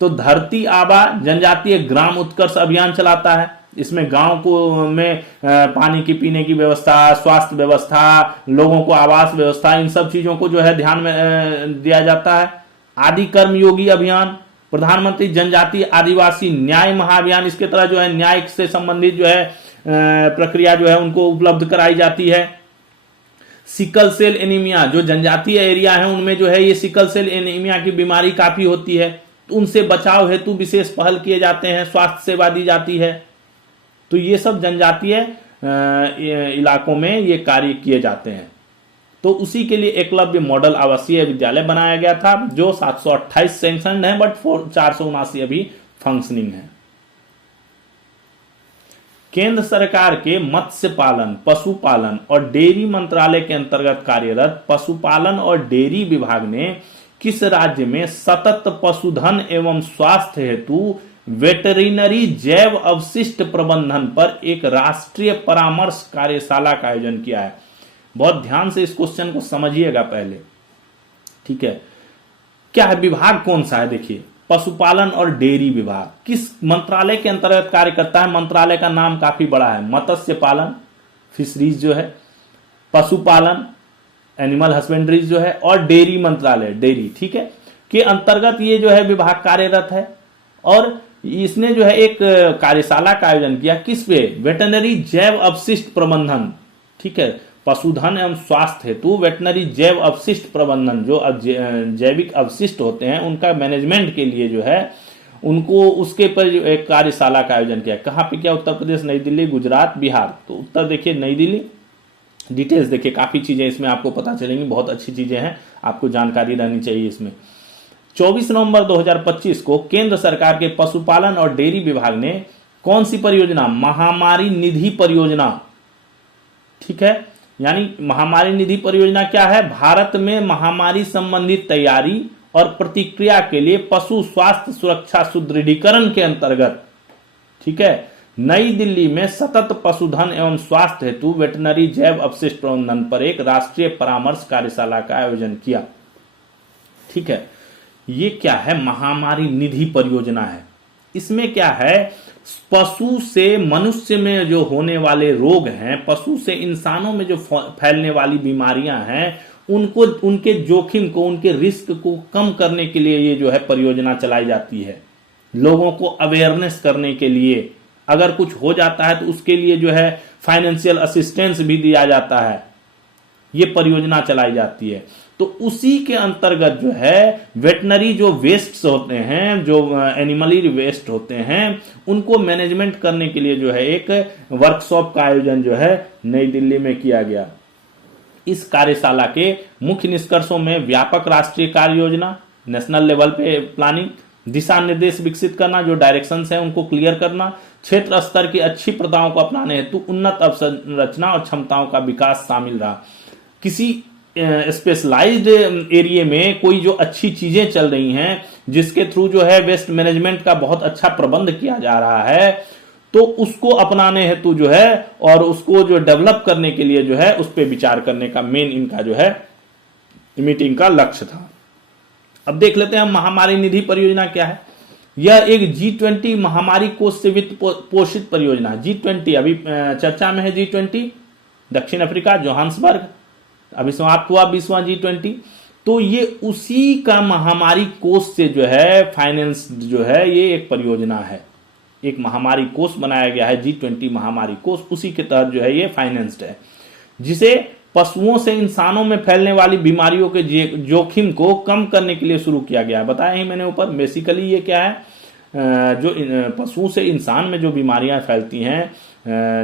तो धरती आबा जनजातीय ग्राम उत्कर्ष अभियान चलाता है। इसमें गांव को में पानी की पीने की व्यवस्था, स्वास्थ्य व्यवस्था, लोगों को आवास व्यवस्था, इन सब चीजों को जो है ध्यान में दिया जाता है। आदि कर्मयोगी अभियान, प्रधानमंत्री जनजातीय आदिवासी न्याय महाअभियान, इसके तहत जो है न्याय से संबंधित जो है प्रक्रिया जो है उनको उपलब्ध कराई जाती है। सिकल सेल एनीमिया, जो जनजातीय एरिया है उनमें जो है ये सिकल सेल एनीमिया की बीमारी काफी होती है, तो उनसे बचाव हेतु विशेष पहल किए जाते हैं, स्वास्थ्य सेवा दी जाती है। तो ये सब जनजातीय इलाकों में ये कार्य किए जाते हैं। तो उसी के लिए एकलव्य मॉडल आवासीय विद्यालय बनाया गया था, जो 728 सैंक्शनड है, बट 479 अभी फंक्शनिंग है। केंद्र सरकार के मत्स्य पालन, पशुपालन और डेयरी मंत्रालय के अंतर्गत कार्यरत पशुपालन और डेयरी विभाग ने किस राज्य में सतत पशुधन एवं स्वास्थ्य हेतु वेटरिनरी जैव अवशिष्ट प्रबंधन पर एक राष्ट्रीय परामर्श कार्यशाला का आयोजन किया है? बहुत ध्यान से इस क्वेश्चन को समझिएगा पहले। ठीक है, क्या है, विभाग कौन सा है? देखिए, पशुपालन और डेयरी विभाग किस मंत्रालय के अंतर्गत कार्य करता है? मंत्रालय का नाम काफी बड़ा है, मत्स्य पालन फिशरीज जो है, पशुपालन एनिमल हस्बेंड्रीज जो है, और डेयरी मंत्रालय डेयरी, ठीक है, के अंतर्गत ये जो है विभाग कार्यरत है। और इसने जो है एक कार्यशाला का आयोजन किया, किस पे? वेटनरी जैव अवशिष्ट प्रबंधन। ठीक है, पशुधन एवं स्वास्थ्य हेतु वेटनरी जैव अवशिष्ट प्रबंधन, जो जैविक अवशिष्ट होते हैं उनका मैनेजमेंट के लिए जो है उनको, उसके पर एक कार्यशाला का आयोजन किया। कहाँ पे किया? उत्तर प्रदेश, नई दिल्ली, गुजरात, बिहार। तो उत्तर देखिए नई दिल्ली, डिटेल्स देखिए, काफी चीजें इसमें आपको पता चलेंगी, बहुत अच्छी चीजें हैं, आपको जानकारी रहनी चाहिए इसमें। 24 नवंबर 2025 को केंद्र सरकार के पशुपालन और डेयरी विभाग ने कौन सी परियोजना? महामारी निधि परियोजना। ठीक है, यानी महामारी निधि परियोजना क्या है? भारत में महामारी संबंधित तैयारी और प्रतिक्रिया के लिए पशु स्वास्थ्य सुरक्षा सुदृढ़ीकरण के अंतर्गत, ठीक है, नई दिल्ली में सतत पशुधन एवं स्वास्थ्य हेतु वेटनरी जैव अवशिष्ट प्रबंधन पर एक राष्ट्रीय परामर्श कार्यशाला का आयोजन किया। ठीक है, ये क्या है? महामारी निधि परियोजना है। इसमें क्या है? पशु से मनुष्य में जो होने वाले रोग हैं, पशु से इंसानों में जो फैलने वाली बीमारियां हैं, उनको, उनके जोखिम को, उनके रिस्क को कम करने के लिए ये जो है परियोजना चलाई जाती है। लोगों को अवेयरनेस करने के लिए, अगर कुछ हो जाता है तो उसके लिए जो है फाइनेंशियल असिस्टेंस भी दिया जाता है, ये परियोजना चलाई जाती है। तो उसी के अंतर्गत जो है वेटनरी जो वेस्ट होते हैं, जो एनिमली वेस्ट होते हैं, उनको मैनेजमेंट करने के लिए जो है एक वर्कशॉप का आयोजन जो है नई दिल्ली में किया गया। इस कार्यशाला के मुख्य निष्कर्षों में व्यापक राष्ट्रीय कार्य योजना, नेशनल लेवल पे प्लानिंग, दिशा निर्देश विकसित करना, जो डायरेक्शंस हैं उनको क्लियर करना, क्षेत्र स्तर की अच्छी प्रथाओं को अपनाने हेतु उन्नत अवसंरचना और क्षमताओं का विकास शामिल रहा। किसी स्पेशलाइज्ड एरिया में कोई जो अच्छी चीजें चल रही हैं, जिसके थ्रू जो है वेस्ट मैनेजमेंट का बहुत अच्छा प्रबंध किया जा रहा है, तो उसको अपनाने हेतु जो है और उसको जो डेवलप करने के लिए जो है उस पर विचार करने का मेन इनका जो है मीटिंग का लक्ष्य था। अब देख लेते हैं हम महामारी निधि परियोजना क्या है। यह एक G20 महामारी कोष से वित्त पोषित परियोजना। G20 अभी चर्चा में है, G20 दक्षिण अफ्रीका जोहान्सबर्ग अभी समाप्त हुआ 20वां G20। तो ये उसी का महामारी कोष से जो है फाइनेंस जो है, ये एक परियोजना है, एक महामारी कोष बनाया गया है G20 महामारी कोष, उसी के तहत जो है ये फाइनेंस्ड है, जिसे पशुओं से इंसानों में फैलने वाली बीमारियों के जोखिम को कम करने के लिए शुरू किया गया है। बताया ही मैंने ऊपर। बेसिकली ये क्या है, जो पशुओं से इंसान में जो बीमारियां फैलती हैं,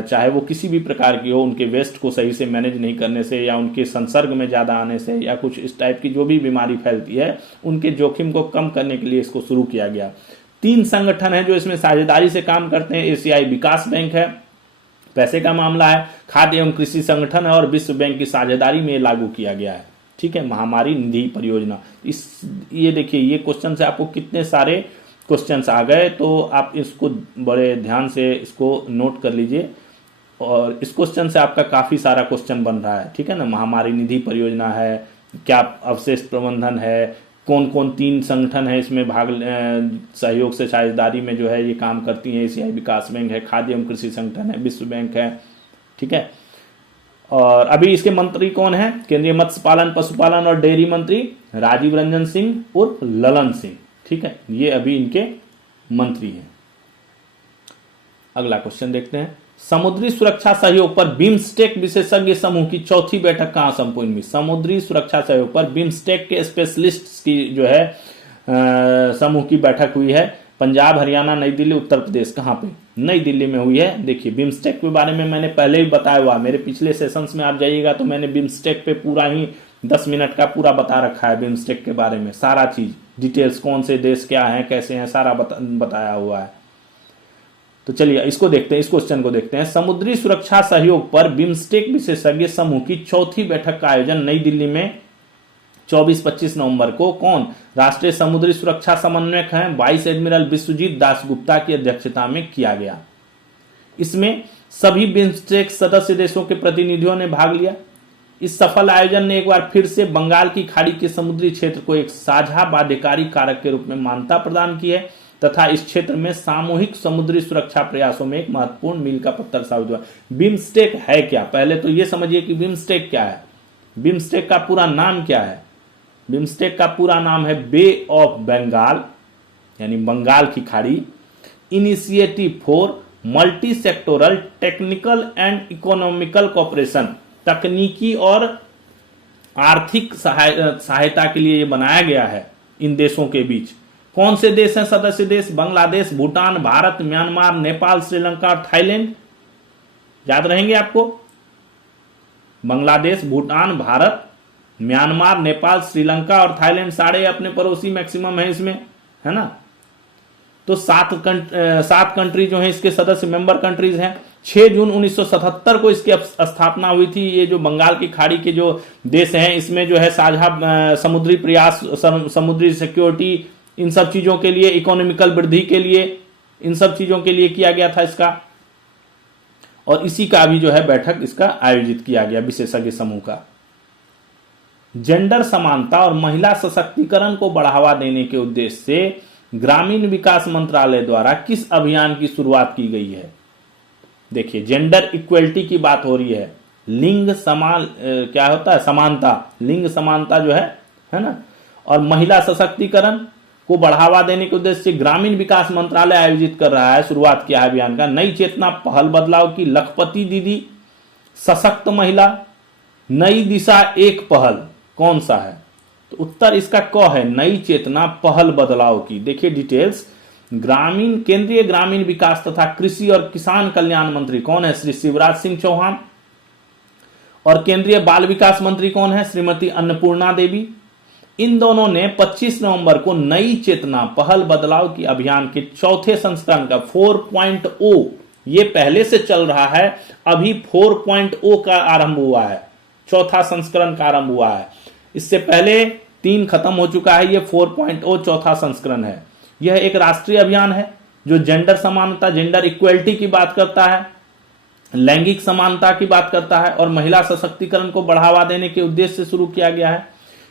चाहे वो किसी भी प्रकार की हो, उनके वेस्ट को सही से मैनेज नहीं करने से या उनके संसर्ग में ज्यादा आने से या कुछ इस टाइप की जो भी बीमारी फैलती है, उनके जोखिम को कम करने के लिए इसको शुरू किया गया। 3 संगठन है जो इसमें साझेदारी से काम करते हैं। एशियाई विकास बैंक है, पैसे का मामला है, खाद्य एवं कृषि संगठन है, और विश्व बैंक की साझेदारी में लागू किया गया है। ठीक है, महामारी निधि परियोजना। ये देखिए, ये क्वेश्चन से आपको कितने सारे क्वेश्चंस आ गए, तो आप इसको बड़े ध्यान से इसको नोट कर लीजिए, और इस क्वेश्चन से आपका काफी सारा क्वेश्चन बन रहा है। ठीक है ना, महामारी निधि परियोजना है, क्या अवशेष प्रबंधन है, कौन कौन 3 संगठन है इसमें भाग सहयोग से साझेदारी में जो है ये काम करती हैं। एशियाई विकास बैंक है, खाद्य एवं कृषि संगठन है, विश्व बैंक है। ठीक है, और अभी इसके मंत्री कौन है? केंद्रीय मत्स्य पालन, पशुपालन और डेयरी मंत्री राजीव रंजन सिंह उर्फ ललन सिंह। ठीक है, ये अभी इनके मंत्री हैं। अगला क्वेश्चन देखते हैं। समुद्री सुरक्षा सहयोग पर बिम्स्टेक विशेषज्ञ समूह की 4थी बैठक कहां संपन्न हुई? समुद्री सुरक्षा सहयोग पर बिम्स्टेक के स्पेशलिस्ट्स की जो है समूह की बैठक हुई है। पंजाब, हरियाणा, नई दिल्ली, उत्तर प्रदेश। कहां पे? नई दिल्ली में हुई है। देखिए, बिम्स्टेक के बारे में मैंने पहले ही बताया हुआ, मेरे पिछले सेशंस में आप जाइएगा तो मैंने बिम्स्टेक पे पूरा ही 10 मिनट का पूरा बता रखा है। बिम्स्टेक के बारे में सारा चीज डिटेल्स, कौन से देश क्या है, कैसे हैं, सारा बताया हुआ है। तो चलिए इसको देखते हैं, इस क्वेश्चन को देखते हैं। समुद्री सुरक्षा सहयोग पर बिम्स्टेक विशेषज्ञ समूह की 4थी बैठक का आयोजन नई दिल्ली में 24-25 नवंबर को कौन राष्ट्रीय समुद्री सुरक्षा समन्वयक हैं, वाइस एडमिरल विश्वजीत दासगुप्ता की अध्यक्षता में किया गया। इसमें सभी बिम्स्टेक सदस्य देशों के प्रतिनिधियों ने भाग लिया। इस सफल आयोजन ने एक बार फिर से बंगाल की खाड़ी के समुद्री क्षेत्र को एक साझा बाध्यकारी कारक के रूप में मान्यता प्रदान की है तथा इस क्षेत्र में सामूहिक समुद्री सुरक्षा प्रयासों में एक महत्वपूर्ण मील का पत्थर साबित हुआ। बिम्स्टेक है क्या? पहले तो यह समझिए कि बिम्स्टेक क्या है। बिम्स्टेक का पूरा नाम क्या है? बिम्स्टेक का पूरा नाम है बे ऑफ बंगाल, यानी बंगाल की खाड़ी initiative for multi sectoral technical and economical cooperation. तकनीकी और आर्थिक सहायता के लिए यह बनाया गया है इन देशों के बीच। कौन से देश हैं सदस्य देश? बांग्लादेश, भूटान, भारत, म्यांमार, नेपाल, श्रीलंका और थाईलैंड। याद रहेंगे आपको? बांग्लादेश, भूटान, भारत, म्यांमार, नेपाल, श्रीलंका और थाईलैंड सारे अपने पड़ोसी मैक्सिमम है इसमें, है ना। तो 7 कंट्री जो है इसके सदस्य मेंबर कंट्रीज हैं। 6 जून 1977 को इसकी स्थापना हुई थी। ये जो बंगाल की खाड़ी के जो देश हैं इसमें जो है साझा समुद्री प्रयास, समुद्री सिक्योरिटी, इन सब चीजों के लिए, इकोनॉमिकल वृद्धि के लिए, इन सब चीजों के लिए किया गया था इसका। और इसी का भी जो है बैठक इसका आयोजित किया गया विशेषज्ञ समूह का। जेंडर समानता और महिला सशक्तिकरण को बढ़ावा देने के उद्देश्य से ग्रामीण विकास मंत्रालय द्वारा किस अभियान की शुरुआत की गई है? देखिए, जेंडर इक्वलिटी की बात हो रही है। लिंग समान क्या होता है? समानता, लिंग समानता जो है ना। और महिला सशक्तिकरण को बढ़ावा देने के उद्देश्य से ग्रामीण विकास मंत्रालय आयोजित कर रहा है, शुरुआत किया है अभियान का। नई चेतना पहल बदलाव की, लखपति दीदी, सशक्त महिला, नई दिशा एक पहल, कौन सा है? तो उत्तर इसका क है, नई चेतना पहल बदलाव की। देखिए डिटेल्स। केंद्रीय ग्रामीण विकास तथा कृषि और किसान कल्याण मंत्री कौन है? श्री शिवराज सिंह चौहान। और केंद्रीय बाल विकास मंत्री कौन है? श्रीमती अन्नपूर्णा देवी। इन दोनों ने 25 नवंबर को नई चेतना पहल बदलाव की अभियान के 4थे संस्करण का 4.0, ये पहले से चल रहा है, अभी 4.0 का आरंभ हुआ है। चौथा संस्करण का आरंभ हुआ है। इससे पहले 3 खत्म हो चुका है, ये 4.0 चौथा संस्करण है। यह एक राष्ट्रीय अभियान है जो जेंडर समानता, जेंडर इक्वलिटी की बात करता है, लैंगिक समानता की बात करता है और महिला सशक्तिकरण को बढ़ावा देने के उद्देश्य से शुरू किया गया है।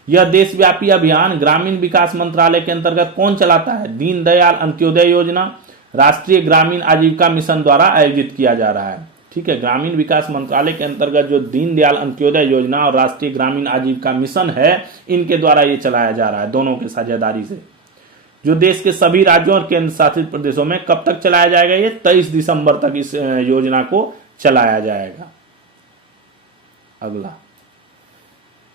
यह देशव्यापी अभियान ग्रामीण विकास मंत्रालय के अंतर्गत कौन चलाता है? दीनदयाल अंत्योदय योजना, राष्ट्रीय ग्रामीण आजीविका मिशन द्वारा आयोजित किया जा रहा है। ठीक है, ग्रामीण विकास मंत्रालय के अंतर्गत जो दीनदयाल अंत्योदय योजना और राष्ट्रीय ग्रामीण आजीविका मिशन है, इनके द्वारा ये चलाया जा रहा है, दोनों के साझेदारी से, जो देश के सभी राज्यों और केंद्र शासित प्रदेशों में। कब तक चलाया जाएगा? ये 23 दिसंबर तक इस योजना को चलाया जाएगा। अगला,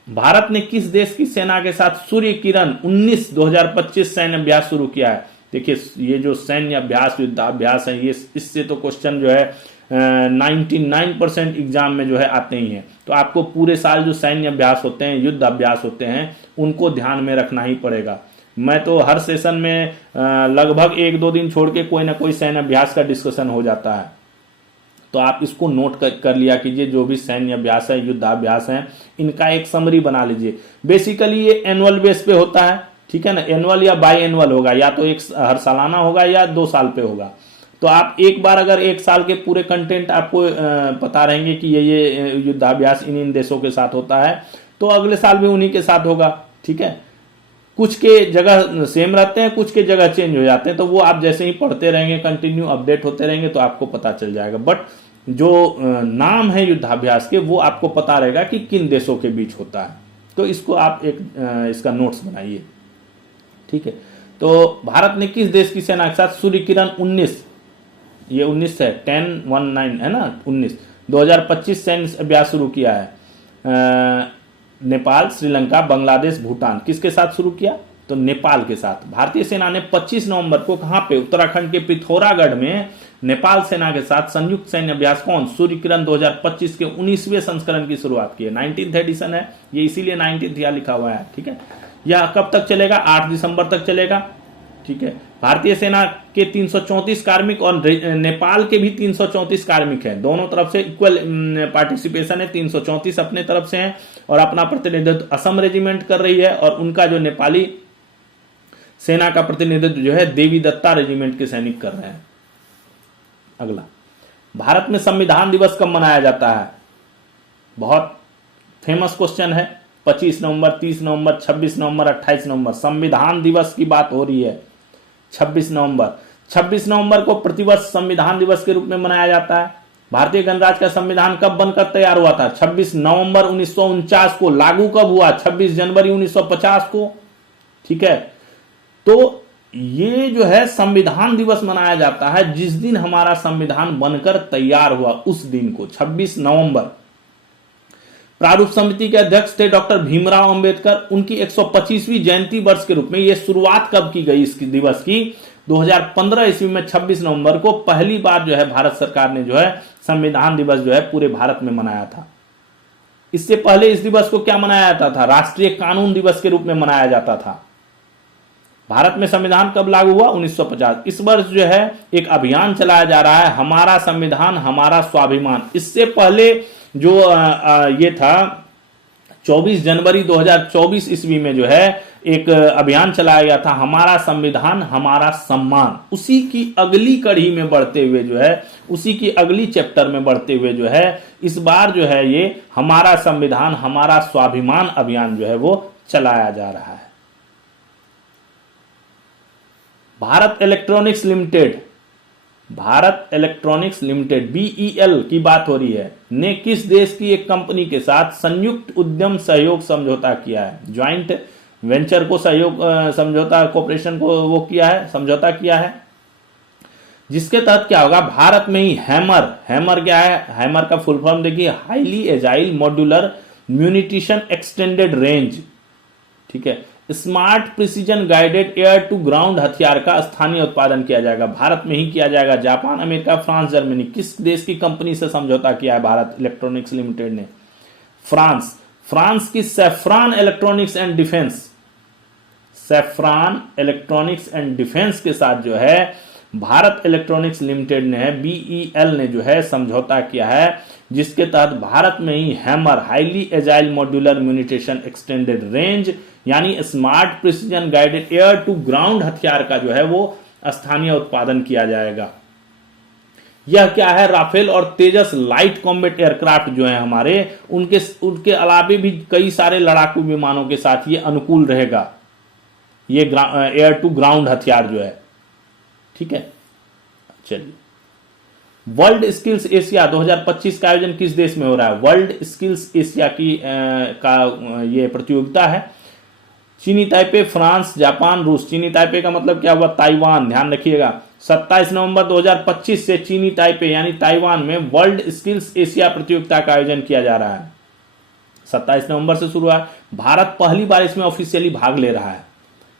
भारत ने किस देश की सेना के साथ सूर्य किरण 19 2025 सैन्य अभ्यास शुरू किया है? देखिए, ये जो सैन्य अभ्यास, युद्धाभ्यास है, ये इससे तो क्वेश्चन जो है 99% एग्जाम में जो है आते ही हैं। तो आपको पूरे साल जो सैन्य अभ्यास होते हैं, युद्ध अभ्यास होते हैं, उनको ध्यान में रखना ही पड़ेगा। मैं तो हर सेशन में लगभग 1-2 दिन छोड़ के कोई ना कोई सैन्य अभ्यास का डिस्कशन हो जाता है। तो आप इसको नोट कर लिया कीजिए, जो भी सैन्य अभ्यास है, युद्धाभ्यास है, इनका एक समरी बना लीजिए। बेसिकली ये एनुअल बेस पे होता है, ठीक है ना, एनुअल या बाई एनुअल होगा, या तो एक हर सालाना होगा या 2 साल पे होगा। तो आप एक बार अगर 1 साल के पूरे कंटेंट आपको पता रहेंगे कि ये युद्धाभ्यास इन देशों के साथ होता है, तो अगले साल भी उन्हीं के साथ होगा। ठीक है, कुछ के जगह सेम रहते हैं, कुछ के जगह चेंज हो जाते हैं, तो वो आप जैसे ही पढ़ते रहेंगे, कंटिन्यू अपडेट होते रहेंगे, तो आपको पता चल जाएगा। बट जो नाम है युद्धाभ्यास के, वो आपको पता रहेगा कि किन देशों के बीच होता है। तो इसको आप एक इसका नोट्स बनाइए। ठीक है, तो भारत ने किस देश की सेना के साथ सूर्य किरण 19, ये 19 है, 10-19 है ना, 19 2025 सैन्य अभ्यास शुरू किया है। नेपाल, श्रीलंका, बांग्लादेश, भूटान, किसके साथ शुरू किया? तो नेपाल के साथ। भारतीय सेना ने 25 नवंबर को कहां पे? उत्तराखंड के पिथौरागढ़ में नेपाल सेना के साथ संयुक्त सैन्य अभ्यास कौन? सूर्य किरण 2025 के 19वें संस्करण की शुरुआत की है। 19th एडिशन है ये, इसीलिए 19th यहां लिखा हुआ है। ठीक है, यह कब तक चलेगा? 8 दिसंबर तक चलेगा। ठीक है, भारतीय सेना के 334 कार्मिक और नेपाल के भी 334 कार्मिक हैं, दोनों तरफ से इक्वल पार्टिसिपेशन है। 334 अपने तरफ से हैं और अपना प्रतिनिधित्व असम रेजिमेंट कर रही है, और उनका जो नेपाली सेना का प्रतिनिधित्व जो है देवी दत्ता रेजिमेंट के सैनिक कर रहे हैं। अगला, भारत में संविधान दिवस कब मनाया जाता है? बहुत फेमस क्वेश्चन है। 25 नवंबर, 30 नवंबर, 26 नवंबर, 28 नवंबर, संविधान दिवस की बात हो रही है। 26 नवंबर को प्रतिवर्ष संविधान दिवस के रूप में मनाया जाता है। भारतीय गणराज्य का संविधान कब बनकर तैयार हुआ था? 26 नवंबर 1949 को। लागू कब हुआ? 26 जनवरी 1950 को। ठीक है, तो ये जो है संविधान दिवस मनाया जाता है जिस दिन हमारा संविधान बनकर तैयार हुआ, उस दिन को 26 नवंबर। प्रारूप समिति के अध्यक्ष थे डॉक्टर भीमराव अंबेडकर। उनकी 125वीं जयंती वर्ष के रूप में ये शुरुआत कब की गई इस दिवस की? 2015 ईस्वी में 26 नवंबर को पहली बार जो है भारत सरकार ने जो है संविधान दिवस जो है पूरे भारत में मनाया था। इससे पहले इस दिवस को क्या मनाया जाता था? राष्ट्रीय कानून दिवस के रूप में मनाया जाता था। भारत में संविधान कब लागू हुआ? 1950। इस वर्ष जो है एक अभियान चलाया जा रहा है, हमारा संविधान हमारा स्वाभिमान। इससे पहले जो ये था 24 जनवरी 2024 ईस्वी में जो है एक अभियान चलाया गया था, हमारा संविधान हमारा सम्मान। उसी की अगली कड़ी में बढ़ते हुए जो है, उसी की अगली चैप्टर में बढ़ते हुए जो है इस बार जो है ये हमारा संविधान हमारा स्वाभिमान अभियान जो है वो चलाया जा रहा है। भारत इलेक्ट्रॉनिक्स लिमिटेड BEL की बात हो रही है, ने किस देश की एक कंपनी के साथ संयुक्त उद्यम सहयोग समझौता किया है? ज्वाइंट वेंचर को सहयोग समझौता, कोऑपरेशन को वो किया है, समझौता किया है, जिसके तहत क्या होगा? भारत में ही हैमर क्या है? हैमर का फुल फॉर्म देखिए, highly agile modular munition extended range. ठीक है, smart precision guided air to ground हथियार का स्थानीय उत्पादन किया जाएगा, भारत में ही किया जाएगा। जापान, अमेरिका, फ्रांस, जर्मनी, किस देश की कंपनी से समझौता किया है भारत इलेक्ट्रॉनिक्स लिमिटेड ने? फ्रांस की सैफ्रॉन इलेक्ट्रॉनिक्स एंड डिफेंस के साथ जो है भारत इलेक्ट्रॉनिक्स लिमिटेड ने BEL ने जो है समझौता किया है जिसके तहत भारत में ही HAMMER highly agile modular munition extended range यानी smart precision guided air to ground हथियार का जो है वो स्थानीय उत्पादन किया जाएगा। यह क्या है, राफेल और तेजस लाइट कॉम्बैट एयरक्राफ्ट जो है हमारे, उनके अलावे भी कई सारे लड़ाकू विमानों के साथ ये अनुकूल रहेगा, ये एयर टू ग्राउंड हथियार जो है। ठीक है, चलिए वर्ल्ड स्किल्स एशिया 2025 का आयोजन किस देश में हो रहा है? वर्ल्ड स्किल्स एशिया की का ये प्रतियोगिता है। चीनी ताइपे, फ्रांस, जापान, रूस। चीनी ताइपे का मतलब क्या हुआ? ताइवान, ध्यान रखिएगा। 27 नवंबर 2025 से चीनी ताइपे यानी ताइवान में वर्ल्ड स्किल्स एशिया प्रतियोगिता का आयोजन किया जा रहा है। 27 नवंबर से शुरू हुआ। भारत पहली बार इसमें ऑफिशियली भाग ले रहा है।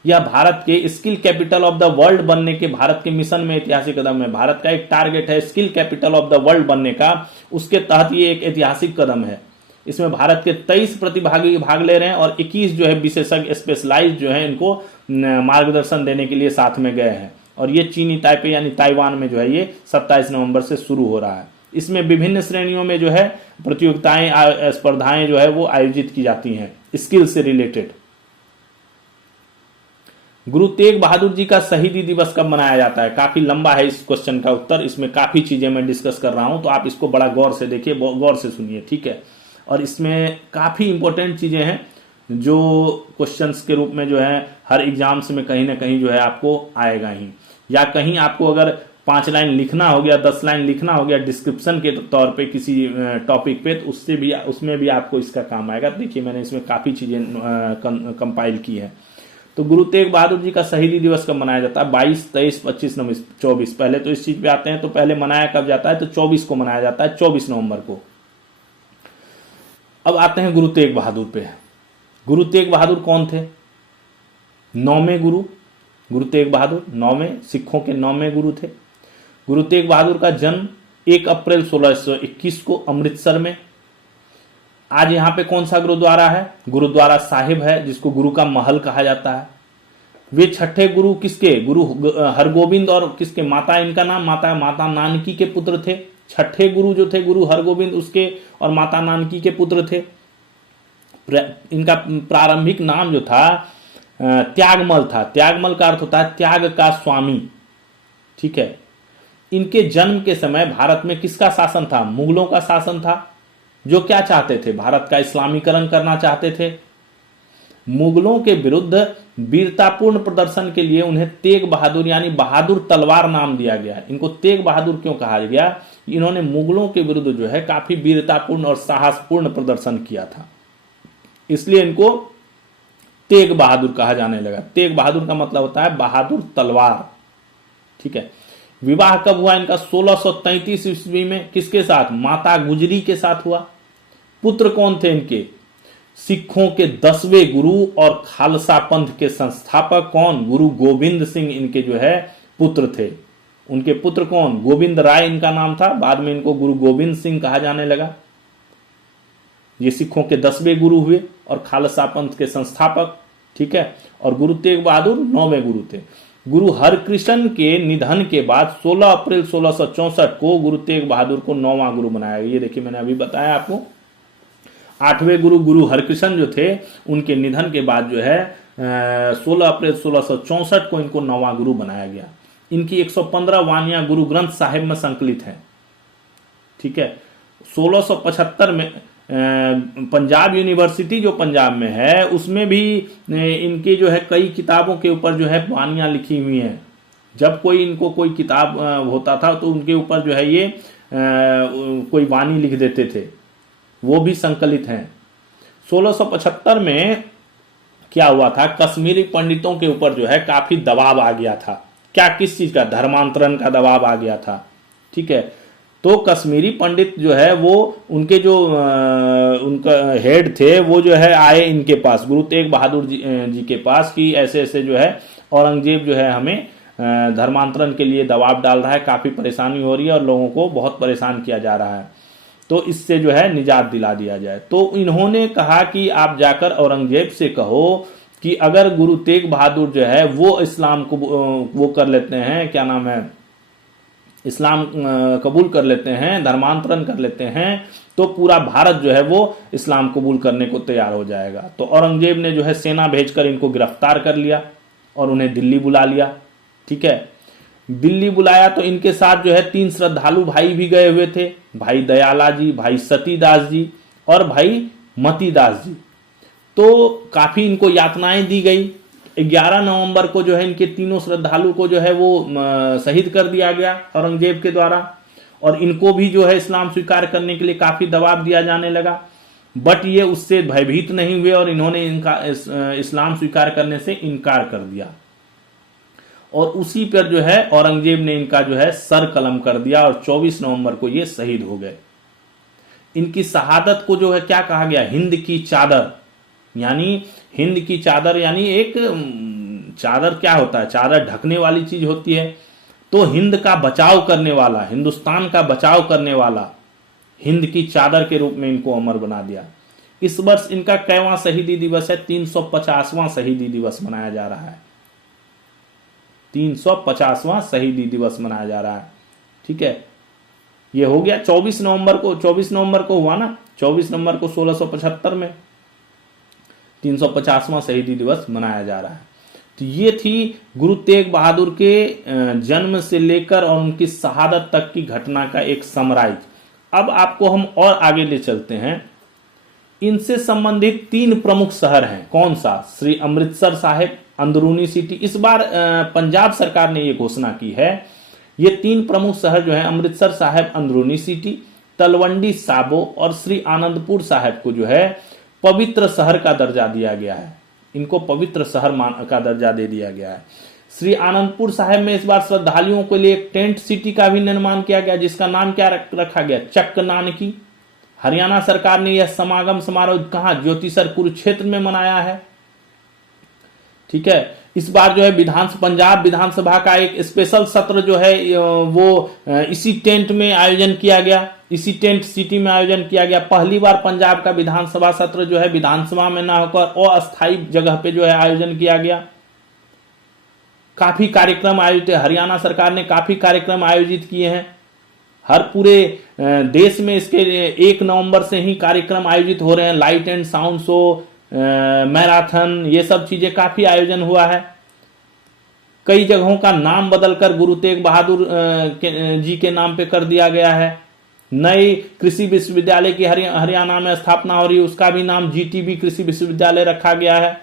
यह भारत के skill capital of the world बनने के भारत के मिशन में ऐतिहासिक कदम है। भारत का एक टारगेट है skill capital of the world बनने का, उसके तहत ये एक ऐतिहासिक कदम है। इसमें भारत के 23 प्रतिभागी भाग ले रहे हैं और 21 जो है विशेषज्ञ स्पेशलाइज जो है इनको मार्गदर्शन देने के लिए साथ में गए हैं। और ये चीनी ताइपे यानी ताइवान में जो है ये 27 नवंबर से शुरू हो रहा है। इसमें विभिन्न श्रेणियों में जो है प्रतियोगिताएं, स्पर्धाएं जो है वो आयोजित की जाती हैं स्किल से रिलेटेड। गुरु तेग बहादुर जी का शहीदी दिवस कब मनाया जाता है? काफी लंबा है इस क्वेश्चन का उत्तर, इसमें काफी चीजें मैं डिस्कस कर रहा हूं, तो आप इसको बड़ा गौर से देखिए, गौर से सुनिए। ठीक है, और इसमें काफी इंपॉर्टेंट चीजें हैं जो क्वेश्चंस के रूप में जो है हर एग्जाम्स में कहीं ना कहीं जो है आपको आएगा ही, या कहीं आपको अगर 5 लाइन लिखना हो गया, 10 लाइन लिखना हो गया डिस्क्रिप्शन के तौर पे किसी टॉपिक पे, तो उसमें भी आपको इसका काम आएगा। देखिए मैंने इसमें काफी चीजें कंपाइल की है। तो गुरु तेग बहादुर जी का शहीदी दिवस कब मनाया जाता है? 22, 23, 25, 24। पहले तो इस चीज पे आते हैं, तो पहले मनाया कब जाता है? तो 24 को मनाया जाता है, 24 नवंबर को। अब आते हैं गुरु तेग बहादुर पे। गुरु तेग बहादुर कौन थे? 9वें गुरु। गुरु तेग बहादुर 9वें, सिखों के 9वें गुरु थे। गुरु तेग बहादुर का जन्म 1 अप्रैल 1621 को अमृतसर में। आज यहां पे कौन सा गुरुद्वारा है? गुरुद्वारा साहिब है, जिसको गुरु का महल कहा जाता है। वे छठे गुरु किसके? गुरु हरगोविंद और किसके? माता, इनका नाम माता नानकी के पुत्र थे। छठे गुरु जो थे गुरु हरगोविंद, उसके और माता नानकी के पुत्र थे। इनका प्रारंभिक नाम जो था त्यागमल था। त्यागमल का अर्थ होता है त्याग का स्वामी। ठीक है, इनके जन्म के समय भारत में किसका शासन था? मुगलों का शासन था, जो क्या चाहते थे? भारत का इस्लामीकरण करना चाहते थे। मुगलों के विरुद्ध वीरतापूर्ण प्रदर्शन के लिए उन्हें तेग बहादुर यानी बहादुर तलवार नाम दिया गया। इनको तेग बहादुर क्यों कहा गया? इन्होंने मुगलों के विरुद्ध जो है काफी वीरतापूर्ण और साहसपूर्ण प्रदर्शन किया था, इसलिए इनको तेग बहादुर कहा जाने लगा। तेग बहादुर का मतलब होता है बहादुर तलवार। ठीक है, विवाह कब हुआ इनका? 1633 ईस्वी में। किसके साथ? माता गुजरी के साथ हुआ। पुत्र कौन थे इनके? सिखों के 10वें गुरु और खालसा पंथ के संस्थापक कौन? गुरु गोविंद सिंह इनके जो है पुत्र थे। उनके पुत्र कौन? गोविंद राय इनका नाम था, बाद में इनको गुरु गोविंद सिंह कहा जाने लगा। ये सिखों के 10वें गुरु हुए और खालसा पंथ के संस्थापक। ठीक है, और गुरु तेग बहादुर 9वें गुरु थे। गुरु हरकृष्ण के निधन के बाद 16 अप्रैल 1664 को गुरु तेग बहादुर को 9वां गुरु बनाया गया। ये देखिए मैंने अभी बताया आपको। 8वें गुरु गुरु हरकृष्ण जो थे, उनके निधन के बाद जो है 16 अप्रैल 1664 को इनको 9वां गुरु बनाया गया। इनकी 115 वाणियां गुरु ग्रंथ साहिब में संकलित हैं। ठीक है, 1675 में पंजाब यूनिवर्सिटी जो पंजाब में है, उसमें भी इनके जो है कई किताबों के ऊपर जो है वाणियां लिखी हुई हैं। जब कोई इनको कोई किताब होता था तो उनके ऊपर जो है ये कोई वाणी लिख देते थे, वो भी संकलित हैं। 1675 में क्या हुआ था? कश्मीरी पंडितों के ऊपर जो है काफी दबाव आ गया था। क्या, किस चीज का? धर्मांतरण का दबाव आ गया था। ठीक है, तो कश्मीरी पंडित जो है वो उनके जो उनका हेड थे वो जो है आए इनके पास, गुरु तेग बहादुर जी के पास, कि ऐसे ऐसे जो है औरंगजेब जो है हमें धर्मांतरण के लिए दबाव डाल रहा है, काफी परेशानी हो रही है और लोगों को बहुत परेशान किया जा रहा है, तो इससे जो है निजात दिला दिया जाए। तो इन्होंने कहा कि आप जाकर औरंगजेब से कहो कि अगर गुरु तेग बहादुर जो है वो इस्लाम को वो कर लेते हैं, क्या नाम है, इस्लाम कबूल कर लेते हैं, धर्मांतरण कर लेते हैं, तो पूरा भारत जो है वो इस्लाम कबूल करने को तैयार हो जाएगा। तो औरंगजेब ने जो है सेना भेजकर इनको गिरफ्तार कर लिया और उन्हें दिल्ली बुला लिया। ठीक है, दिल्ली बुलाया तो इनके साथ जो है 3 श्रद्धालु भाई भी गए हुए थे, भाई दयाला जी, भाई सतीदास जी और भाई मतीदास जी। तो काफी इनको यातनाएं दी गई। 11 नवंबर को जो है इनके तीनों श्रद्धालु को जो है वो शहीद कर दिया गया औरंगजेब के द्वारा, और इनको भी जो है इस्लाम स्वीकार करने के लिए काफी दबाव दिया जाने लगा, बट ये उससे भयभीत नहीं हुए और इन्होंने इनका इस्लाम स्वीकार करने से इनकार कर दिया। और उसी पर जो है औरंगजेब ने इनका जो है सर कलम कर दिया और 24 नवंबर को ये शहीद हो गए। इनकी शहादत को जो है क्या कहा गया, हिंद की चादर। यानी हिंद की चादर यानी एक चादर क्या होता है, चादर ढकने वाली चीज होती है, तो हिंद का बचाव करने वाला, हिंदुस्तान का बचाव करने वाला, हिंद की चादर के रूप में इनको अमर बना दिया। इस वर्ष इनका कैवां शहीदी दिवस है, 350वां शहीदी दिवस मनाया जा रहा है, 350वां शहीदी दिवस मनाया जा रहा है। ठीक है, ये हो गया 24 नवंबर को हुआ ना, 24 नवंबर को 1675 में 350वां शहीदी दिवस मनाया जा रहा है। तो ये थी गुरु तेग बहादुर के जन्म से लेकर और उनकी शहादत तक की घटना का एक समराइज। अब आपको हम और आगे ले चलते हैं। इनसे संबंधित 3 प्रमुख शहर हैं, कौन सा, श्री अमृतसर साहिब, अंदरूनी सिटी। इस बार पंजाब सरकार ने यह घोषणा की है, ये 3 प्रमुख शहर जो है अमृतसर साहिब, अंदरूनी सिटी, तलवंडी साबो और श्री आनंदपुर साहिब को जो है पवित्र शहर का दर्जा दिया गया है। इनको पवित्र शहर का दर्जा दे दिया गया है। श्री आनंदपुर साहिब में इस बार श्रद्धालुओं के लिए एक टेंट सिटी का भी निर्माण किया गया, जिसका नाम क्या रखा गया, चक नानकी। हरियाणा सरकार ने यह समागम समारोह कहां, ज्योतिसर कुरुक्षेत्र में मनाया है। ठीक है, इस बार जो है पंजाब विधानसभा का एक स्पेशल सत्र जो है वो इसी टेंट में आयोजन किया गया, इसी टेंट सिटी में आयोजन किया गया। पहली बार पंजाब का विधानसभा सत्र जो है विधानसभा में ना होकर अस्थायी जगह पे जो है आयोजन किया गया। काफी कार्यक्रम आयोजित, हरियाणा सरकार ने काफी कार्यक्रम आयोजित किए हैं। हर पूरे देश में इसके 1 नवंबर से ही कार्यक्रम आयोजित हो रहे हैं, light and sound show, marathon, ये सब चीजें काफी आयोजन हुआ है। कई जगहों का नाम बदलकर गुरु तेग बहादुर जी के नाम पे कर दिया गया है। नई कृषि विश्वविद्यालय की हरियाणा में स्थापना हो रही है, उसका भी नाम जीटीबी कृषि विश्वविद्यालय रखा गया है।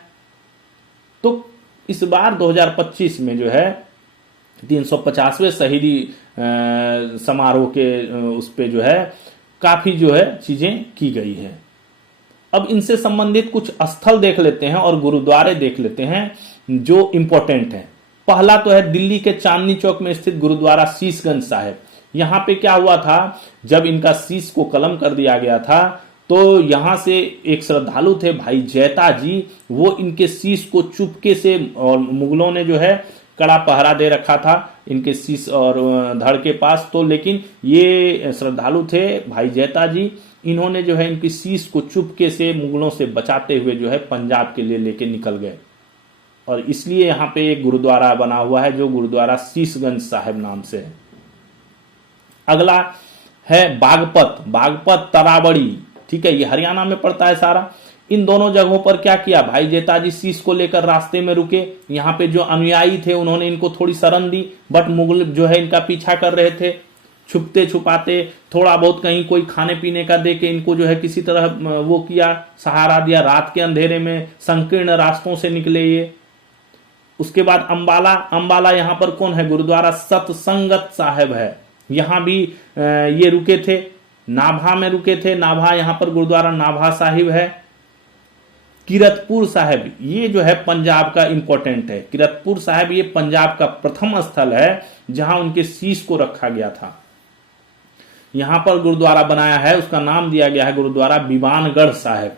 तो इस बार 2025 में जो है 350वें शहीदी समारोह के उस पे जो है काफी जो है चीजें की गई है। अब इनसे संबंधित कुछ स्थल देख लेते हैं और गुरुद्वारे देख लेते हैं जो इंपॉर्टेंट हैं। पहला तो है दिल्ली के चांदनी चौक में स्थित गुरुद्वारा शीशगंज साहिब। यहां पे क्या हुआ था, जब इनका शीश को कलम कर दिया गया था तो यहां से एक श्रद्धालु थे भाई जैता जी, वो इनके शीश को चुपके से, और मुगलों ने जो है कड़ा पहरा दे रखा था इनके शीश और धड़ के पास, तो लेकिन ये श्रद्धालु थे भाई जैता जी, इन्होंने जो है इनकी शीश को चुपके से मुगलों से बचाते हुए जो है पंजाब के लिए लेके निकल गए, और इसलिए यहाँ पे एक गुरुद्वारा बना हुआ है जो गुरुद्वारा शीशगंज साहिब नाम से है। अगला है बागपत तराबड़ी। ठीक है, ये हरियाणा में पड़ता है सारा। इन दोनों जगहों पर क्या किया, भाई जेताजी शीश को लेकर रास्ते में रुके। यहाँ पे जो अनुयायी थे उन्होंने इनको थोड़ी शरण दी, बट मुगल जो है इनका पीछा कर रहे थे, छुपते छुपाते, थोड़ा बहुत कहीं कोई खाने पीने का दे के इनको जो है किसी तरह वो किया, सहारा दिया। रात के अंधेरे में संकीर्ण रास्तों से निकले ये। उसके बाद अंबाला यहाँ पर कौन है, गुरुद्वारा सतसंगत साहिब है, यहाँ भी ये रुके थे। नाभा में रुके थे, नाभा यहाँ पर गुरुद्वारा नाभा साहिब है। किरतपुर साहिब ये जो है पंजाब का इंपॉर्टेंट है। किरतपुर साहिब ये पंजाब का प्रथम स्थल है जहां उनके शीश को रखा गया था। यहां पर गुरुद्वारा बनाया है, उसका नाम दिया गया है गुरुद्वारा बीबानगढ़ साहिब।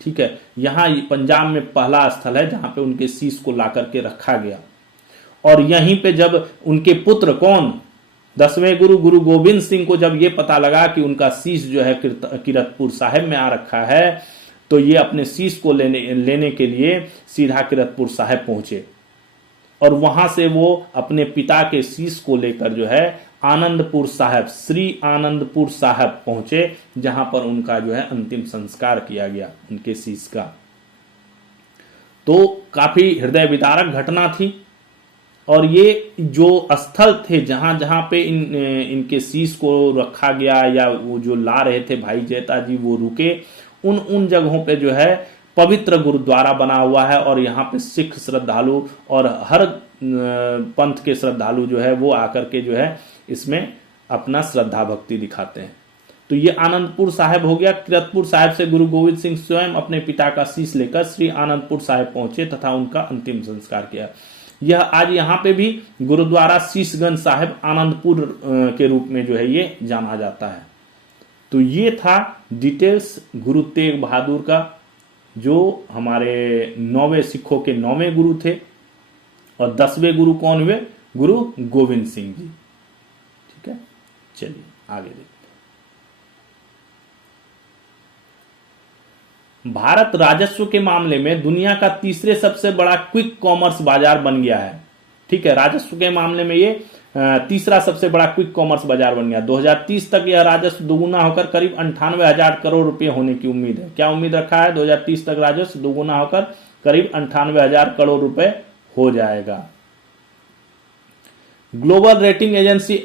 ठीक है, यहां पंजाब में पहला स्थल है जहां पे उनके शीश को ला करके रखा गया। और यहीं पे जब उनके पुत्र कौन, 10वें गुरु गोविंद सिंह को जब ये पता लगा कि उनका शीश जो है किरतपुर साहिब में आ रखा है, तो ये अपने शीश को लेने के लिए सीधा किरतपुर साहिब पहुंचे, और वहां से वो अपने पिता के शीश को लेकर जो है आनंदपुर साहिब, श्री आनंदपुर साहिब पहुंचे, जहां पर उनका जो है अंतिम संस्कार किया गया उनके शीश का। तो काफी हृदय विदारक घटना थी। और ये जो स्थल थे जहां जहां पे इनके शीश को रखा गया, या वो जो ला रहे थे भाई जैता जी वो रुके, उन जगहों पे जो है पवित्र गुरुद्वारा बना हुआ है। और यहाँ पे सिख श्रद्धालु और हर पंथ के श्रद्धालु जो है वो आकर के जो है इसमें अपना श्रद्धा भक्ति दिखाते हैं। तो ये आनंदपुर साहिब हो गया। किरतपुर साहिब से गुरु गोविंद सिंह स्वयं अपने पिता का शीश लेकर श्री आनंदपुर साहिब पहुंचे तथा उनका अंतिम संस्कार किया। यह आज यहाँ पे भी गुरुद्वारा शीशगंज साहिब आनंदपुर के रूप में जो है ये जाना जाता है। तो ये था डिटेल्स गुरु तेग बहादुर का, जो हमारे 9वें सिखों के 9वें गुरु थे। और 10वें गुरु कौन हुए? गुरु गोविंद सिंह जी। ठीक है, चलिए आगे देखते हैं। भारत राजस्व के मामले में दुनिया का तीसरे सबसे बड़ा क्विक कॉमर्स बाजार बन गया है। ठीक है, राजस्व के मामले में ये तीसरा सबसे बड़ा क्विक कॉमर्स बाजार बन गया। 2030 तक यह राजस्व दोगुना होकर करीब 98,000 करोड़ रुपए होने की उम्मीद है। क्या उम्मीद रखा है? 2030 तक राजस्व दोगुना होकर करीब 98,000 करोड़ रुपए हो जाएगा। Global rating agency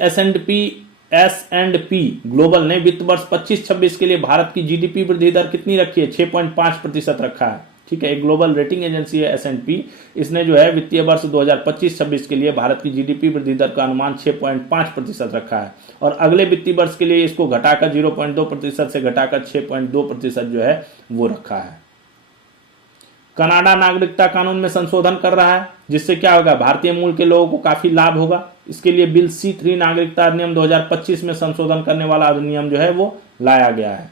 S&P global ने वित्त वर्ष 25-26 के लिए भारत की जीडीपी वृद्धि दर कितनी रखी है? 6.5% रखा है। ठीक है, एक ग्लोबल रेटिंग एजेंसी है S&P, इसने जो है वित्तीय वर्ष 2025-26 के लिए भारत की जीडीपी वृद्धि दर का अनुमान 6.5% रखा है। और अगले वित्तीय वर्ष के लिए इसको घटाकर 0.2% से घटाकर 6.2% जो है वो रखा है। कनाडा नागरिकता कानून में संशोधन कर रहा है, जिससे क्या होगा? भारतीय मूल के लोगों को काफी लाभ होगा। इसके लिए बिल C3 नागरिकता अधिनियम 2025 में संशोधन करने वाला अधिनियम जो है वो लाया गया है।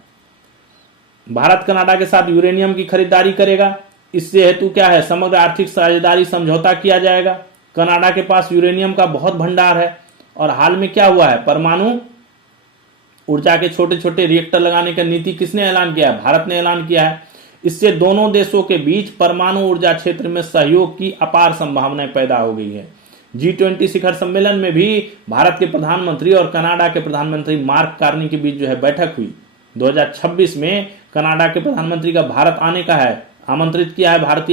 भारत कनाडा के साथ यूरेनियम की खरीदारी करेगा। इससे हेतु क्या है? समग्र आर्थिक साझेदारी समझौता किया जाएगा। कनाडा के पास यूरेनियम का बहुत भंडार है। और हाल में क्या हुआ है? परमाणु ऊर्जा के छोटे छोटे रिएक्टर लगाने का नीति किसने ऐलान किया है? भारत ने ऐलान किया है। इससे दोनों देशों के बीच परमाणु ऊर्जा क्षेत्र में सहयोग की अपार संभावनाएं पैदा हो गई है। G20 शिखर सम्मेलन में भी भारत के प्रधानमंत्री और कनाडा के प्रधानमंत्री मार्क कार्नी के बीच जो है बैठक हुई। 2026 में कनाडा के प्रधानमंत्री का भारत आने का है, आमंत्रित किया है। भारत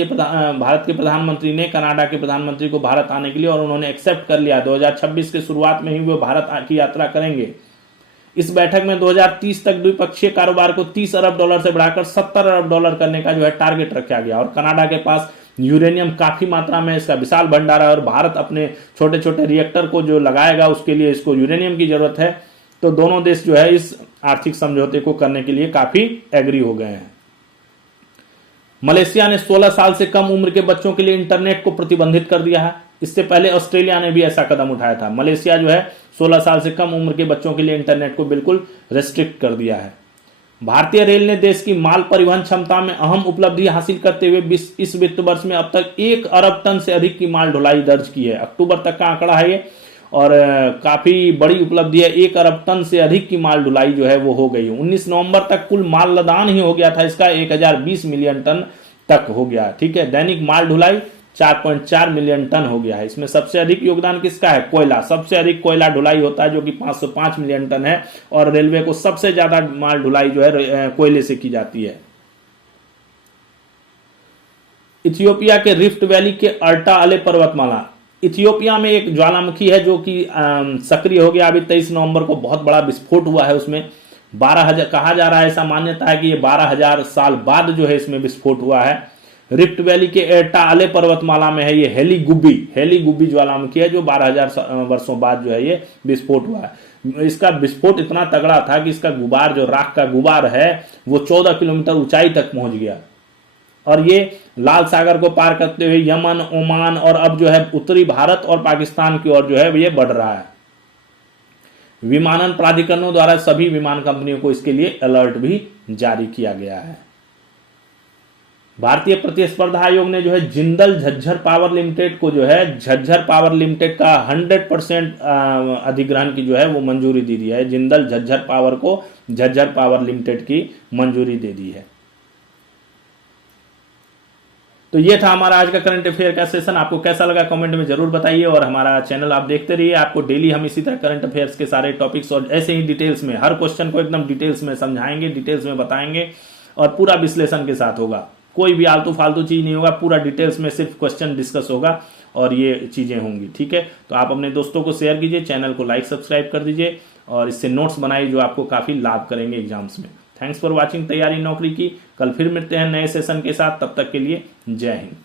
के प्रधानमंत्री ने कनाडा के प्रधानमंत्री को भारत आने के लिए, और उन्होंने एक्सेप्ट कर लिया। 2026 के शुरुआत में ही वो भारत की यात्रा करेंगे। इस बैठक में 2030 तक द्विपक्षीय कारोबार को $30 अरब से बढ़ाकर $70 अरब करने का जो है टारगेट रखा गया। और कनाडा के पास यूरेनियम काफी मात्रा में, इसका विशाल भंडार है, और भारत अपने छोटे छोटे रिएक्टर को जो लगाएगा उसके लिए इसको यूरेनियम की जरूरत है। तो दोनों देश जो है इस आर्थिक समझौते को करने के लिए काफी एग्री हो गए हैं। मलेशिया ने 16 साल से कम उम्र के बच्चों के लिए इंटरनेट को प्रतिबंधित कर दिया है। इससे पहले ऑस्ट्रेलिया ने भी ऐसा कदम उठाया था। मलेशिया जो है 16 साल से कम उम्र के बच्चों के लिए इंटरनेट को बिल्कुल रेस्ट्रिक्ट कर दिया है। भारतीय रेल ने देश की माल परिवहन क्षमता में अहम उपलब्धि हासिल करते हुए इस वित्त वर्ष में अब तक 1 अरब टन से अधिक की माल ढुलाई दर्ज की है। अक्टूबर तक का आंकड़ा है ये, और काफी बड़ी उपलब्धि है। 1 अरब टन से अधिक की माल ढुलाई जो है वो हो गई। 19 नवंबर तक कुल माल लदान ही हो गया था इसका 1020 मिलियन टन तक हो गया। ठीक है, दैनिक माल ढुलाई 4.4 मिलियन टन हो गया है। इसमें सबसे अधिक योगदान किसका है? कोयला। सबसे अधिक कोयला ढुलाई होता है जो कि 505 मिलियन टन है। और रेलवे को सबसे ज्यादा माल ढुलाई जो है कोयले से की जाती है। इथियोपिया के रिफ्ट वैली के अर्टा अले पर्वतमाला, इथियोपिया में एक ज्वालामुखी है जो कि सक्रिय हो गया। अभी 23 नवंबर को बहुत बड़ा विस्फोट हुआ है। उसमें 12,000 कहा जा रहा है, ऐसा मान्यता है कि ये 12,000 साल बाद जो है इसमें विस्फोट हुआ है। रिफ्ट वैली के एर्टा अले पर्वतमाला में है ये हेली गुब्बी ज्वालामुखी है, जो 12,000 वर्षों बाद जो है ये विस्फोट हुआ है। इसका विस्फोट इतना तगड़ा था कि इसका गुबार, जो राख का गुबार है, वो 14 किलोमीटर ऊंचाई तक पहुंच गया। और ये लाल सागर को पार करते हुए यमन, ओमान और अब जो है उत्तरी भारत और पाकिस्तान की ओर जो है ये बढ़ रहा है। विमानन प्राधिकरणों द्वारा सभी विमान कंपनियों को इसके लिए अलर्ट भी जारी किया गया है। भारतीय प्रतिस्पर्धा आयोग ने जो है जिंदल झज्जर पावर लिमिटेड को जो है झज्जर पावर लिमिटेड का 100% अधिग्रहण की जो है वो मंजूरी दे दी है। जिंदल झज्जर पावर को झज्जर पावर लिमिटेड की मंजूरी दे दी है। तो ये था हमारा आज का करंट अफेयर का सेशन। आपको कैसा लगा कमेंट में जरूर बताइए, और हमारा चैनल आप देखते रहिए। आपको डेली हम इसी तरह करंट अफेयर्स के सारे टॉपिक्स और ऐसे ही डिटेल्स में हर क्वेश्चन को एकदम डिटेल्स में समझाएंगे, डिटेल्स में बताएंगे, और पूरा विश्लेषण के साथ होगा। कोई भी आलतू फालतू चीज नहीं होगा, पूरा डिटेल्स में सिर्फ क्वेश्चन डिस्कस होगा और ये चीजें होंगी। ठीक है, तो आप अपने दोस्तों को शेयर कीजिए, चैनल को लाइक सब्सक्राइब कर दीजिए, और इससे नोट्स बनाइए जो आपको काफी लाभ करेंगे एग्जाम्स में। थैंक्स फॉर वॉचिंग तैयारी नौकरी की। कल फिर मिलते हैं नए सेशन के साथ, तब तक के लिए जय हिंद।